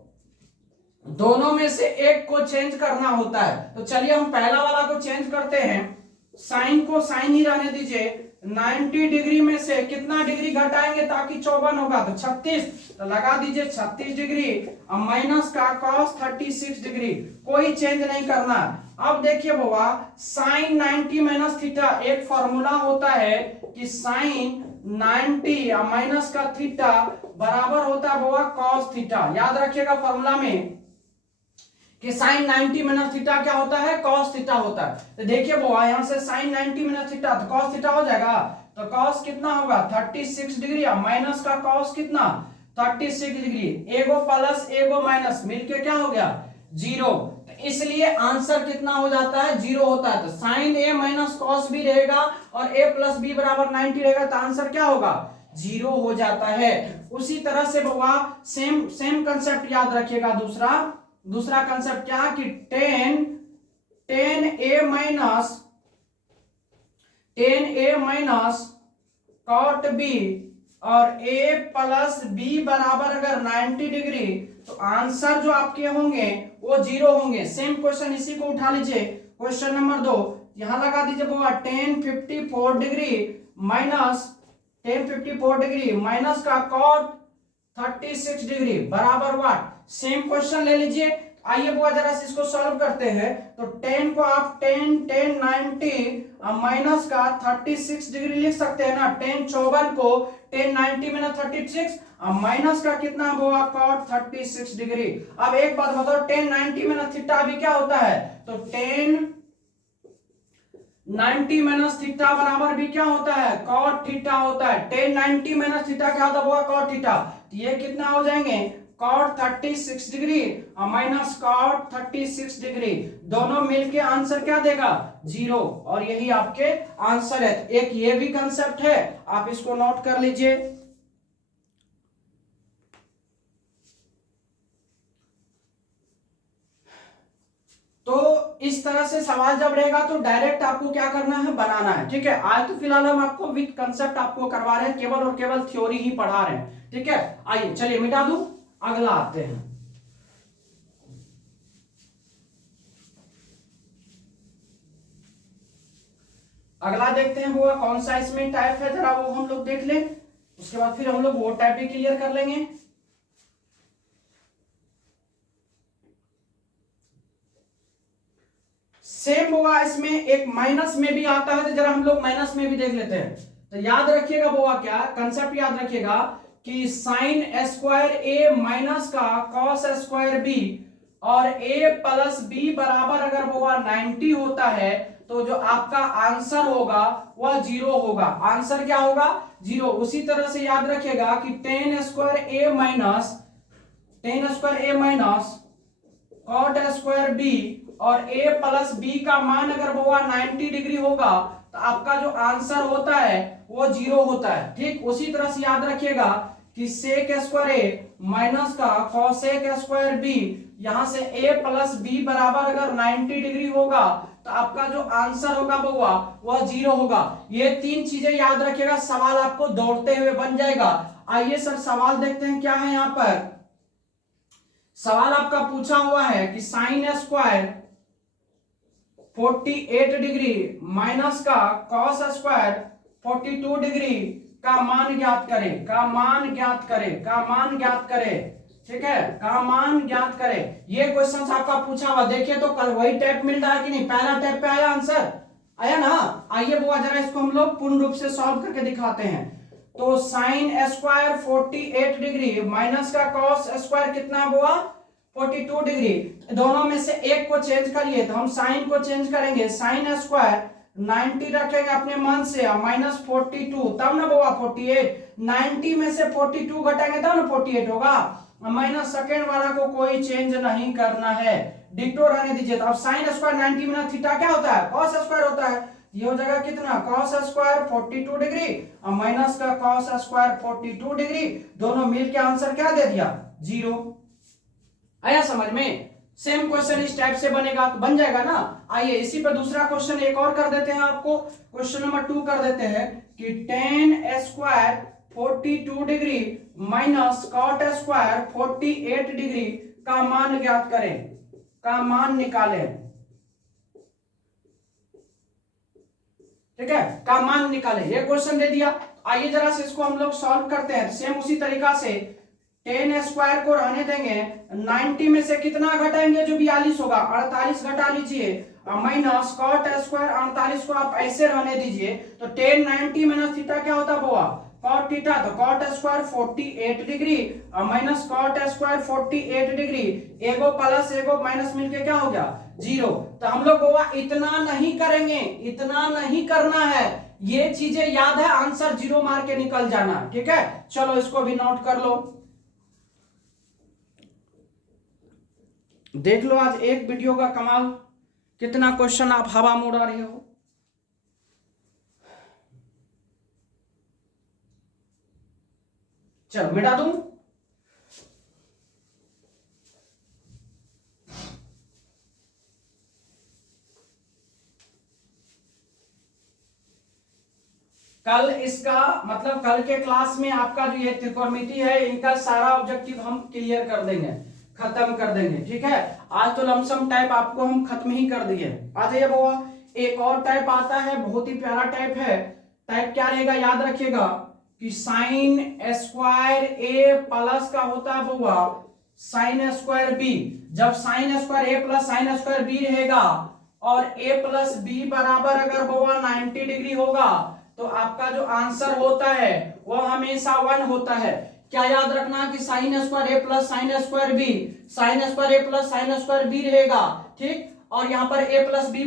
दोनों में से एक को चेंज करना होता है। तो चलिए हम पहला वाला को चेंज करते हैं। साइन को साइन ही रहने दीजिए। 90 डिग्री में से कितना डिग्री घटाएंगे ताकि 54 होगा, तो 36, तो लगा दीजिए 36 डिग्री और माइनस का cos 36 डिग्री, कोई चेंज नहीं करना। अब देखिए बाबा साइन 90 माइनस थीटा, एक फॉर्मूला होता है कि साइन 90 और माइनस का थीटा बराबर होता है बाबा cos थीटा। याद रखिएगा फॉर्मूला में कि साइन 90 माइनस थीटा क्या होता है, cos थीटा होता है। तो देखिए बाबा यहां से साइन 90 माइनस थीटा तो cos थीटा हो जाएगा। तो cos कितना होगा 36 डिग्री और माइनस का cos कितना 36 डिग्री, एगो प्लस एगो माइनस मिलके क्या हो गया जीरो। तो इसलिए आंसर कितना हो जाता है, जीरो होता है। तो साइन ए माइनस कॉस बी रहेगा और ए प्लस बी बराबर 90 रहेगा तो आंसर क्या होगा, जीरो हो जाता है। उसी तरह से बाबा सेम सेम कंसेप्ट याद रखिएगा। दूसरा कंसेप्ट क्या कि टेन ए माइनस कॉट बी और ए प्लस बी बराबर अगर 90 डिग्री तो आंसर जो आपके होंगे वो जीरो होंगे। सेम क्वेश्चन इसी को उठा लीजिए, क्वेश्चन नंबर 2 यहां लगा दीजिए बाबा टेन 54 डिग्री माइनस का कॉट 36 डिग्री बराबर वाट। सेम क्वेश्चन ले लीजिए। आइए बुआ जरा से इसको सॉल्व करते हैं। तो 10 को आप 10 90 माइनस का 36 डिग्री लिख सकते हैं ना। 10 54 को 10 90 में 36 माइनस का कितना बुआ कॉट 36 डिग्री। अब एक बात बताओ 10 90 में थीटा भी क्या होता है, तो 10 90 माइनस थीटा बराबर भी क्या होता है, कॉट थीटा होता है। 10 90 माइनस थीटा क्या होता है, कॉट थीटा। तो ये कितना हो जाएंगे कॉट 36 डिग्री और माइनस कॉट 36 डिग्री, दोनों मिलके आंसर क्या देगा, जीरो। और यही आपके आंसर है। एक ये भी कंसेप्ट है, आप इसको नोट कर लीजिए। तो इस तरह से सवाल जब रहेगा तो डायरेक्ट आपको क्या करना है, बनाना है। ठीक है, आज तो फिलहाल हम आपको विद कंसेप्ट आपको करवा रहे हैं, केवल और केवल थ्योरी ही पढ़ा रहे हैं। ठीक है, आइए चलिए मिटा दूं, अगला आते हैं। अगला देखते हैं वो कौन सा इसमें टाइप है, जरा वो हम लोग देख लें, उसके बाद फिर हम लोग वो टाइप भी क्लियर कर लेंगे। सेम होगा इसमें एक माइनस में भी आता है, तो जरा हम लोग माइनस में भी देख लेते हैं। तो याद रखिएगा बोआ, क्या कंसेप्ट याद रखिएगा कि साइन स्क्वायर ए माइनस का कॉस स्क्वायर बी और ए प्लस बी बराबर अगर वो 90 होता है तो जो आपका आंसर होगा वह जीरो होगा। आंसर क्या होगा, जीरो। उसी तरह से याद रखिएगा कि टेन स्क्वायर ए माइनस कॉट स्क्वायर बी और a प्लस बी का मान अगर वो 90 डिग्री होगा तो आपका जो आंसर होता है वो जीरो होता है। ठीक उसी तरह से याद रखिएगा कि सेक स्क्वायर ए माइनस का कॉसेक स्क्वायर बी, यहां से a प्लस बी बराबर अगर 90 डिग्री होगा तो आपका जो आंसर होगा बउआ वह जीरो होगा। ये तीन चीजें याद रखिएगा, सवाल आपको दौड़ते हुए बन जाएगा। आइए सर सवाल देखते हैं क्या है। यहां पर सवाल आपका पूछा हुआ है कि साइन स्क्वायर 48 डिग्री माइनस का कॉस स्क्वायर 42 डिग्री का मान ज्ञात करें, का मान ज्ञात करें। ठीक है, का मान ज्ञात करें। ये क्वेश्चन आपका पूछा हुआ, देखिए तो वही टाइप मिल रहा है कि नहीं, पहला टाइप पे आया आंसर, आया ना। आइए बुआ जरा इसको हम लोग पूर्ण रूप से सॉल्व करके दिखाते हैं। तो साइन स्क्वायर 48 डिग्री माइनस का कॉस स्क्वायर कितना बुआ 42 डिग्री। दोनों में से एक को चेंज करिए, तो हम साइन को चेंज करेंगे, साइन स्क्वायर 90 रखेंगे अपने मन से, माइनस 42 तब ना बुआ 48, 90 में से 42 घटाएंगे तब ना 48 होगा। माइनस सेकेंड वाला को कोई चेंज नहीं करना है, डिक्टो रहने दीजिए। तो अब साइन स्क्वायर 90 में थीटा क्या होता है कॉस स्क्वायर होता है। ये हो जाएगा कितना कॉस स्क्वायर 42 डिग्री और माइनस का कॉस स्क्वायर 42 डिग्री, दोनों मिल के आंसर क्या दे दिया 0। आया समझ में। सेम क्वेश्चन इस टाइप से बनेगा तो बन जाएगा ना। आइए इसी पर दूसरा क्वेश्चन एक और कर देते हैं आपको। क्वेश्चन नंबर 2 कर देते हैं कि tan square 42 degree minus cot square 48 degree का मान ज्ञात करें, का मान निकालें। ठीक है, का मान निकालें, ये क्वेश्चन दे दिया। आइए जरा से इसको हम लोग सॉल्व करते हैं। सेम उसी तरीका से tan स्क्वायर को रहने देंगे, 90 में से कितना घटाएंगे जो 42 होगा 48 घटा लीजिए, माइनस कॉट स्क्वायर 48 को आप ऐसे रहने दीजिए। तो tan 90 माइनस थीटा क्या होता है बुआ कॉट थीटा, तो cot square 48 degree minus cot square 48 degree, एगो प्लस एगो माइनस मिलके क्या हो गया 0। तो हम लोग बुआ इतना नहीं करेंगे, इतना नहीं करना है, ये चीजें याद है, आंसर 0 मार के निकल जाना। ठीक है, चलो इसको भी नोट कर लो, देख लो आज एक वीडियो का कमाल, कितना क्वेश्चन आप हवा में उड़ा रहे हो। चलो मिटा दूं, कल इसका मतलब कल के क्लास में आपका जो ये त्रिकोणमिति है इनका सारा ऑब्जेक्टिव हम क्लियर कर देंगे, खत्म कर देंगे। ठीक है, आज तो लमसम टाइप आपको हम खत्म ही कर दिए। आ जाइए बाबा, एक और टाइप आता है, बहुत ही प्यारा टाइप है। टाइप क्या रहेगा याद रखिएगा कि साइन स्क्वायर ए प्लस का होता है बुआ साइन स्क्वायर बी। जब sign square A plus sine square B रहेगा और ए प्लस बी बराबर अगर बुआ 90 डिग्री होगा तो आपका जो आंसर होता है वो हमेशा 1 होता है। क्या याद रखना कि sine square A plus sine square B, sine square A plus sine square B रहेगा। ठीक, और यहाँ पर a प्लस बी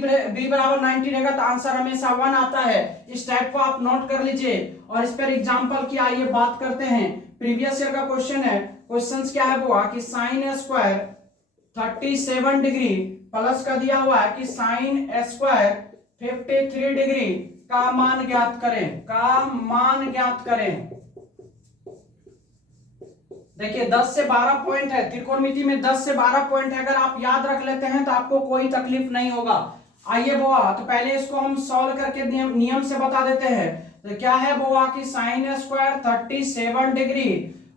बराबर 90 रहेगा तो आंसर हमेशा 1 आता है। इस टाइप को आप नोट कर लीजिए और इस पर एग्जांपल की आइए बात करते हैं। प्रीवियस ईयर का क्वेश्चन है, क्वेश्चन क्या है वो कि साइन स्क्वायर 37 डिग्री प्लस का दिया हुआ है कि साइन स्क्वायर 53 डिग्री का मान ज्ञात करें, का मान ज्ञात करें। देखिए 10 से 12 पॉइंट है, त्रिकोणमिति में 10 से 12 पॉइंट है, अगर आप याद रख लेते हैं तो आपको कोई तकलीफ नहीं होगा। आइए बुआ, तो पहले इसको हम सॉल्व करके नियम से बता देते हैं। तो क्या है बुआ कि साइन स्क्वायर 37 डिग्री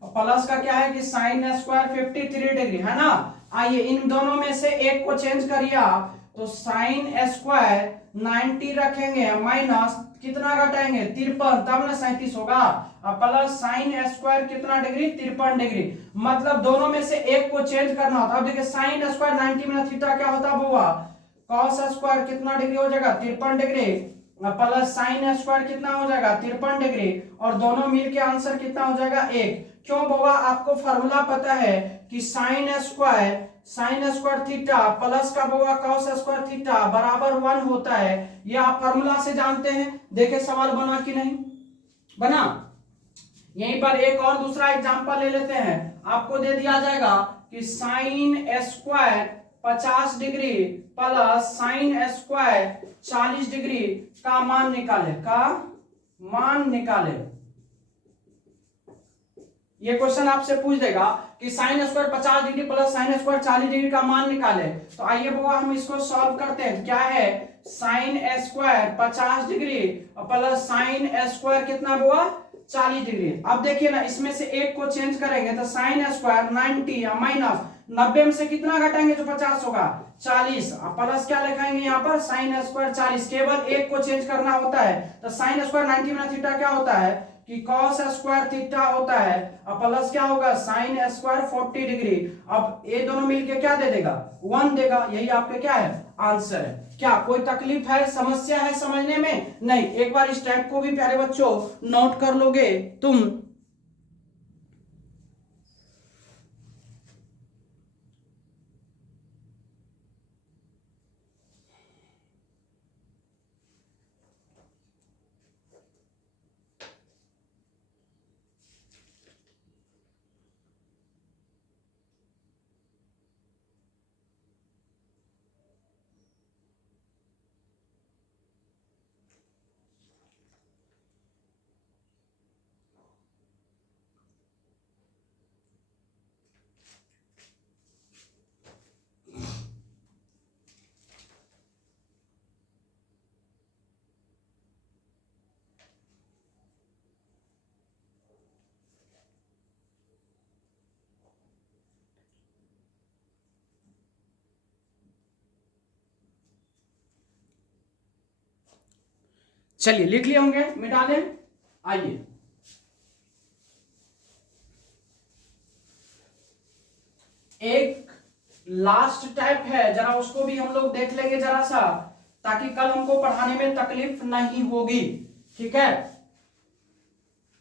प्लस का क्या है कि साइन स्क्वायर 53 डिग्री है ना। आइए इन दोनों में से एक को चेंज करिए आप, तो साइन स्क्वायर 90 रखेंगे माइनस कितना घटाएंगे 53, तब ना 37 होगा, प्लस साइन स्क्वायर कितना डिग्री 53 डिग्री। मतलब दोनों में से एक को चेंज करना होता है। अब देखिए साइन स्क्वायर 90 में थीटा क्या होता है बुआ कॉस स्क्वायर कितना डिग्री हो जाएगा 53 डिग्री, प्लस साइन स्क्वायर कितना हो जाएगा 53 डिग्री, और दोनों मिलके आंसर कितना हो जाएगा 1। क्यों बुआ, आपको फॉर्मूला पता है कि साइन स्क्वायर थीटा प्लस का बुआ कॉस स्क्वायर थीटा बराबर 1 होता है। ये आप फॉर्मूला से जानते हैं। देखे सवाल बना कि नहीं बना। यहीं पर एक और दूसरा एग्जांपल ले लेते हैं। आपको दे दिया जाएगा कि sine square 50 degree plus sine square 40 degree का मान निकाले, का मान निकाले। ये क्वेश्चन आपसे पूछ देगा कि sine square 50 degree plus sine square 40 degree का मान निकाले। तो आइए बुआ हम इसको सॉल्व करते हैं। तो क्या है sine square 50 degree plus sine square कितना बुआ 40 डिग्री। अब देखिए ना, इसमें से एक को चेंज करेंगे तो साइन स्क्वायर 90 या माइनस 90 में से कितना घटाएंगे जो 50 होगा 40, प्लस क्या लिखाएंगे यहाँ पर साइन स्क्वायर 40। केवल एक को चेंज करना होता है। तो साइन स्क्वायर 90 में थीटा क्या होता है कि कॉस स्क्वायर थीटा होता है, अब प्लस क्या होगा साइन स्क्वायर 40 डिग्री। अब ये दोनों मिलके क्या दे देगा 1 देगा। यही आपके क्या है आंसर है। क्या कोई तकलीफ है, समस्या है समझने में? नहीं। एक बार इस टाइप को भी प्यारे बच्चों नोट कर लोगे तुम। चलिए लिख लिए होंगे, मिटा दें। आइए, एक लास्ट टाइप है, जरा उसको भी हम लोग देख लेंगे जरा सा, ताकि कल हमको पढ़ाने में तकलीफ नहीं होगी। ठीक है,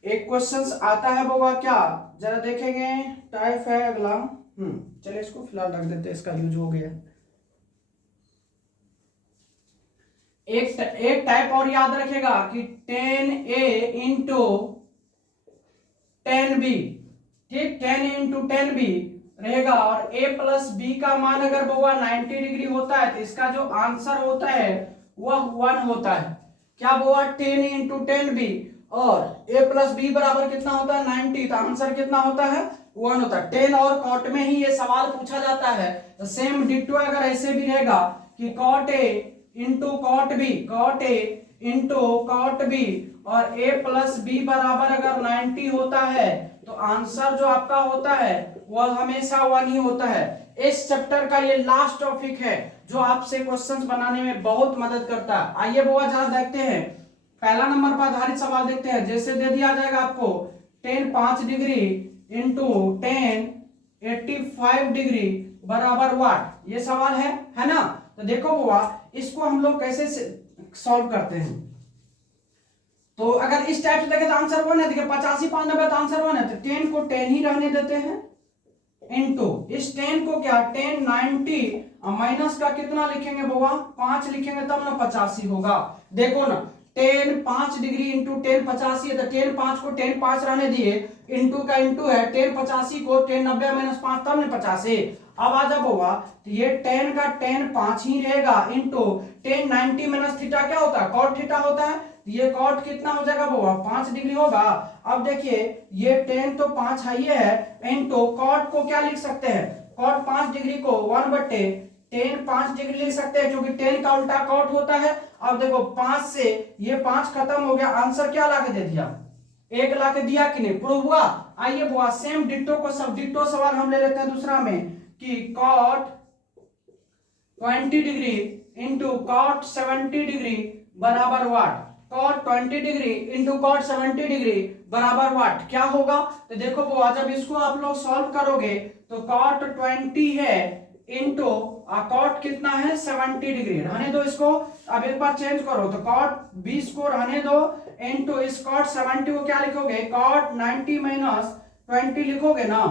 एक क्वेश्चंस आता है बाबा, क्या जरा देखेंगे। टाइप है अगला। चलिए इसको फिलहाल रख देते हैं, इसका यूज हो गया। एक टाइप और याद रखेगा कि 10A इंटू 10B, ठीक, 10 इंटू 10B रहेगा, और a प्लस बी का मान अगर वो 90 डिग्री होता है तो इसका जो आंसर होता है वह 1 होता है। क्या वो 10 इंटू 10B, और a प्लस बी बराबर कितना होता है 90, तो आंसर कितना होता है 1 होता है। 10 और कॉट में ही ये सवाल पूछा जाता है। तो सेम डिट्टो अगर ऐसे भी रहेगा कि cot a into cot B, cot a into cot B, और a प्लस बी बराबर अगर 90 होता है तो आंसर जो आपका होता है वह हमेशा 1 ही होता है। इस चैप्टर का ये लास्ट टॉपिक है जो आपसे क्वेश्चंस बनाने में बहुत मदद करता है। आइए बुआ जरा देखते हैं, पहला नंबर पर आधारित सवाल देखते हैं। जैसे दे दिया जाएगा आपको 10 5 डिग्री इंटू 10 85 डिग्री बराबर वाट, ये सवाल है ना। तो देखो बुआ, इसको हम लोग कैसे सॉल्व करते हैं। तो अगर इस टाइप से देखें तो आंसर 1 है, देखिए 85 5 90 तो आंसर 1 है, तो 10 को 10 ही रहने देते हैं, इनटू इस 10 को क्या 10 90 माइनस का कितना लिखेंगे बुआ 5 लिखेंगे तब ना 85 होगा। देखो ना 10 5 डिग्री इंटू 10 85 है, तो 10 5 को 10 5 रहने दिए, इंटू का इंटू है, 10 85 को 10 90 माइनस 5 तब ना 85। अब आ जा बुआ, तो ये 10 का 10 5 ही रहेगा, इंटू 10 90 माइनस थीटा क्या होता है कॉट थीटा होता है, ये कॉट कितना हो जाएगा बुआ 5 डिग्री होगा। अब देखिए ये 10 तो 5 है, ये है, इनटू कॉट को क्या लिख सकते हैं, कॉट 5 डिग्री को 1/10 5 डिग्री लिख सकते हैं, क्योंकि 10 का उल्टा कॉट होता है। अब देखो 5 से ये 5 खत्म हो गया, आंसर क्या ला के दे दिया 1 ला के दिया कि नहीं, प्रूव हुआ। आइए बुआ सेम डिट्टो को सब डिट्टो सवाल हम ले लेते हैं दूसरा में, कि cot 20 degree into cot 70 degree बराबर what, cot 20 degree into cot 70 degree बराबर वाट क्या होगा। तो देखो वो जब इसको आप लोग सॉल्व करोगे तो कॉट 20 है इंटू कॉट कितना है 70 डिग्री, रहने दो इसको, अब एक बार चेंज करो, तो कॉट 20 को रहने दो, इंटू इस कॉट 70 को क्या लिखोगे कॉट 90 माइनस 20 लिखोगे ना,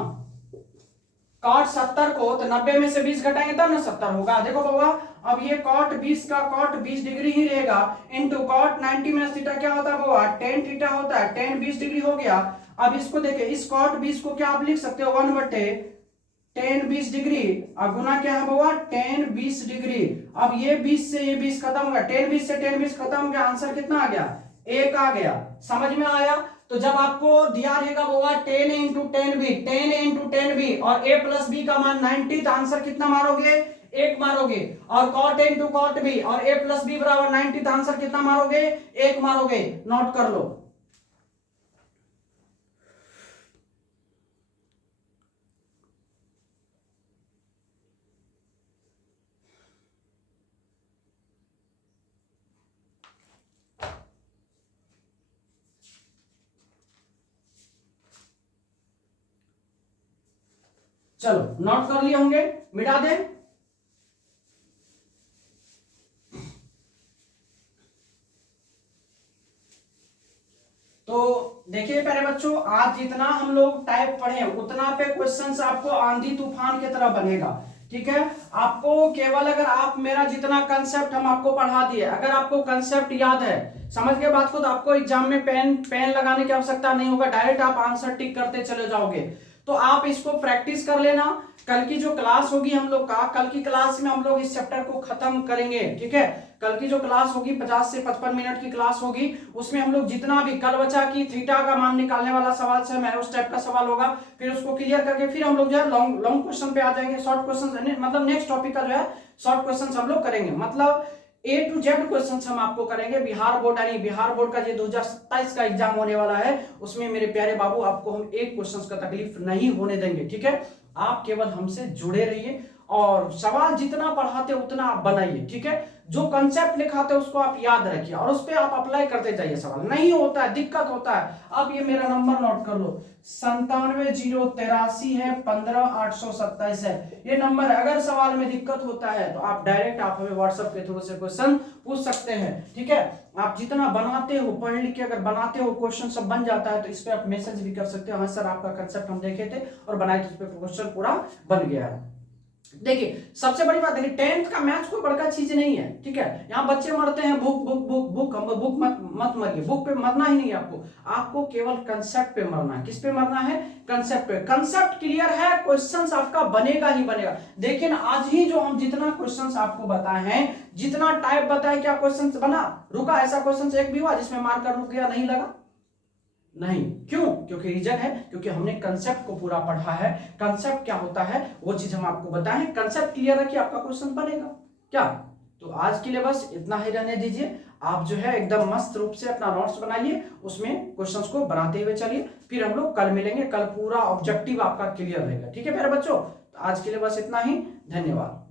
कॉट 70 को तो 90 में से 20 घटाएंगे तब ना 70 होगा। देखो बाबा, अब ये कॉट 20 का कॉट 20 डिग्री ही रहेगा, इनटू कॉट 90 माइनस थीटा क्या होता है बाबा tan थीटा होता है, tan 20 डिग्री हो गया। अब इसको देखिए, इस कॉट 20 को क्या आप लिख सकते हो 1/tan 20 डिग्री, अब गुना क्या है बाबा tan 20 डिग्री। अब ये 20 से ये 20 खत्म हो गया, tan 20 से tan 20 खत्म हो गया, आंसर कितना आ गया 1 आ गया। समझ में आया। तो जब आपको दिया रहेगा वो 10 इंटू 10 बी और a प्लस बी का मान 90, तो आंसर कितना मारोगे 1 मारोगे, और cot a into cot B और a प्लस बी बराबर 90, तो आंसर कितना मारोगे 1 मारोगे। नोट कर लो। चलो नोट कर लिए होंगे, मिटा दें। देखिए प्यारे बच्चों, आज जितना हम लोग टाइप पढ़े उतना पे क्वेश्चंस आपको आंधी तूफान की तरह बनेगा, ठीक है। आपको केवल अगर आप मेरा जितना कंसेप्ट हम आपको पढ़ा दिए, अगर आपको कंसेप्ट याद है, समझ गए बात को, तो आपको एग्जाम में पेन लगाने की आवश्यकता नहीं होगा, डायरेक्ट आप आंसर टिक करते चले जाओगे। तो आप इसको प्रैक्टिस कर लेना। कल की जो क्लास होगी हम लोग का, कल की क्लास में हम लोग इस चैप्टर को खत्म करेंगे, ठीक है। कल की जो क्लास होगी 50 से 55 मिनट की क्लास होगी, उसमें हम लोग जितना भी कल बचा की थीटा का मान निकालने वाला सवाल से मैं उस टाइप का सवाल होगा, फिर उसको क्लियर करके फिर हम लोग जो है लॉन्ग क्वेश्चन पे आ जाएंगे। शॉर्ट क्वेश्चन मतलब नेक्स्ट टॉपिक का जो है शॉर्ट क्वेश्चन हम लोग करेंगे, मतलब A to Z क्वेश्चन हम आपको करेंगे। बिहार बोर्ड यानी बिहार बोर्ड का जो 2027 का एग्जाम होने वाला है, उसमें मेरे प्यारे बाबू आपको हम एक क्वेश्चन का तकलीफ नहीं होने देंगे, ठीक है। आप केवल हमसे जुड़े रहिए और सवाल जितना पढ़ाते उतना आप बनाइए, ठीक है। जो कंसेप्ट लिखाते उसको आप याद रखिए और उस पर आप अप्लाई करते जाइए। सवाल नहीं होता है, दिक्कत होता है, आप ये मेरा नंबर नोट कर लो, 97 है 15 827 है ये नंबर है। अगर सवाल में दिक्कत होता है तो आप डायरेक्ट आप हमें व्हाट्सएप के थ्रू से क्वेश्चन पूछ सकते हैं, ठीक है। आप जितना बनाते हो पढ़ लिख के अगर बनाते हो क्वेश्चन सब बन जाता है तो इस पे आप मैसेज भी कर सकते हो, हाँ सर आपका कंसेप्ट हम देखे थे और बनाए थे, उस पर क्वेश्चन पूरा बन गया है। देखिए सबसे बड़ी बात, देखिए 10th का मैथ्स कोई बड़का चीज नहीं है, ठीक है। यहाँ बच्चे मरते हैं भूख भूख भूख भूख, हम भूख मत मरिए, भूख पे मरना ही नहीं है आपको, आपको केवल कंसेप्ट पे मरना है। किस पे मरना है? कंसेप्ट पे। कंसेप्ट क्लियर है, क्वेश्चंस आपका बनेगा ही बनेगा। देखिए ना आज ही जो हम जितना क्वेश्चंस आपको बताए हैं, जितना टाइप बताए, क्या क्वेश्चन बना? रुका ऐसा क्वेश्चन एक भी हुआ जिसमें मार्कर रुक गया, नहीं लगा? नहीं। क्यों? क्योंकि रीजन है क्योंकि हमने कंसेप्ट को पूरा पढ़ा है। कंसेप्ट क्या होता है वो चीज हम आपको बताएं, कंसेप्ट क्लियर रखिए आपका क्वेश्चन बनेगा क्या। तो आज के लिए बस इतना ही रहने दीजिए। आप जो है एकदम मस्त रूप से अपना नोट्स बनाइए, उसमें क्वेश्चंस को बनाते हुए चलिए, फिर हम लोग कल मिलेंगे, कल पूरा ऑब्जेक्टिव आपका क्लियर रहेगा, ठीक है प्यारे बच्चों। आज के लिए बस इतना ही, धन्यवाद।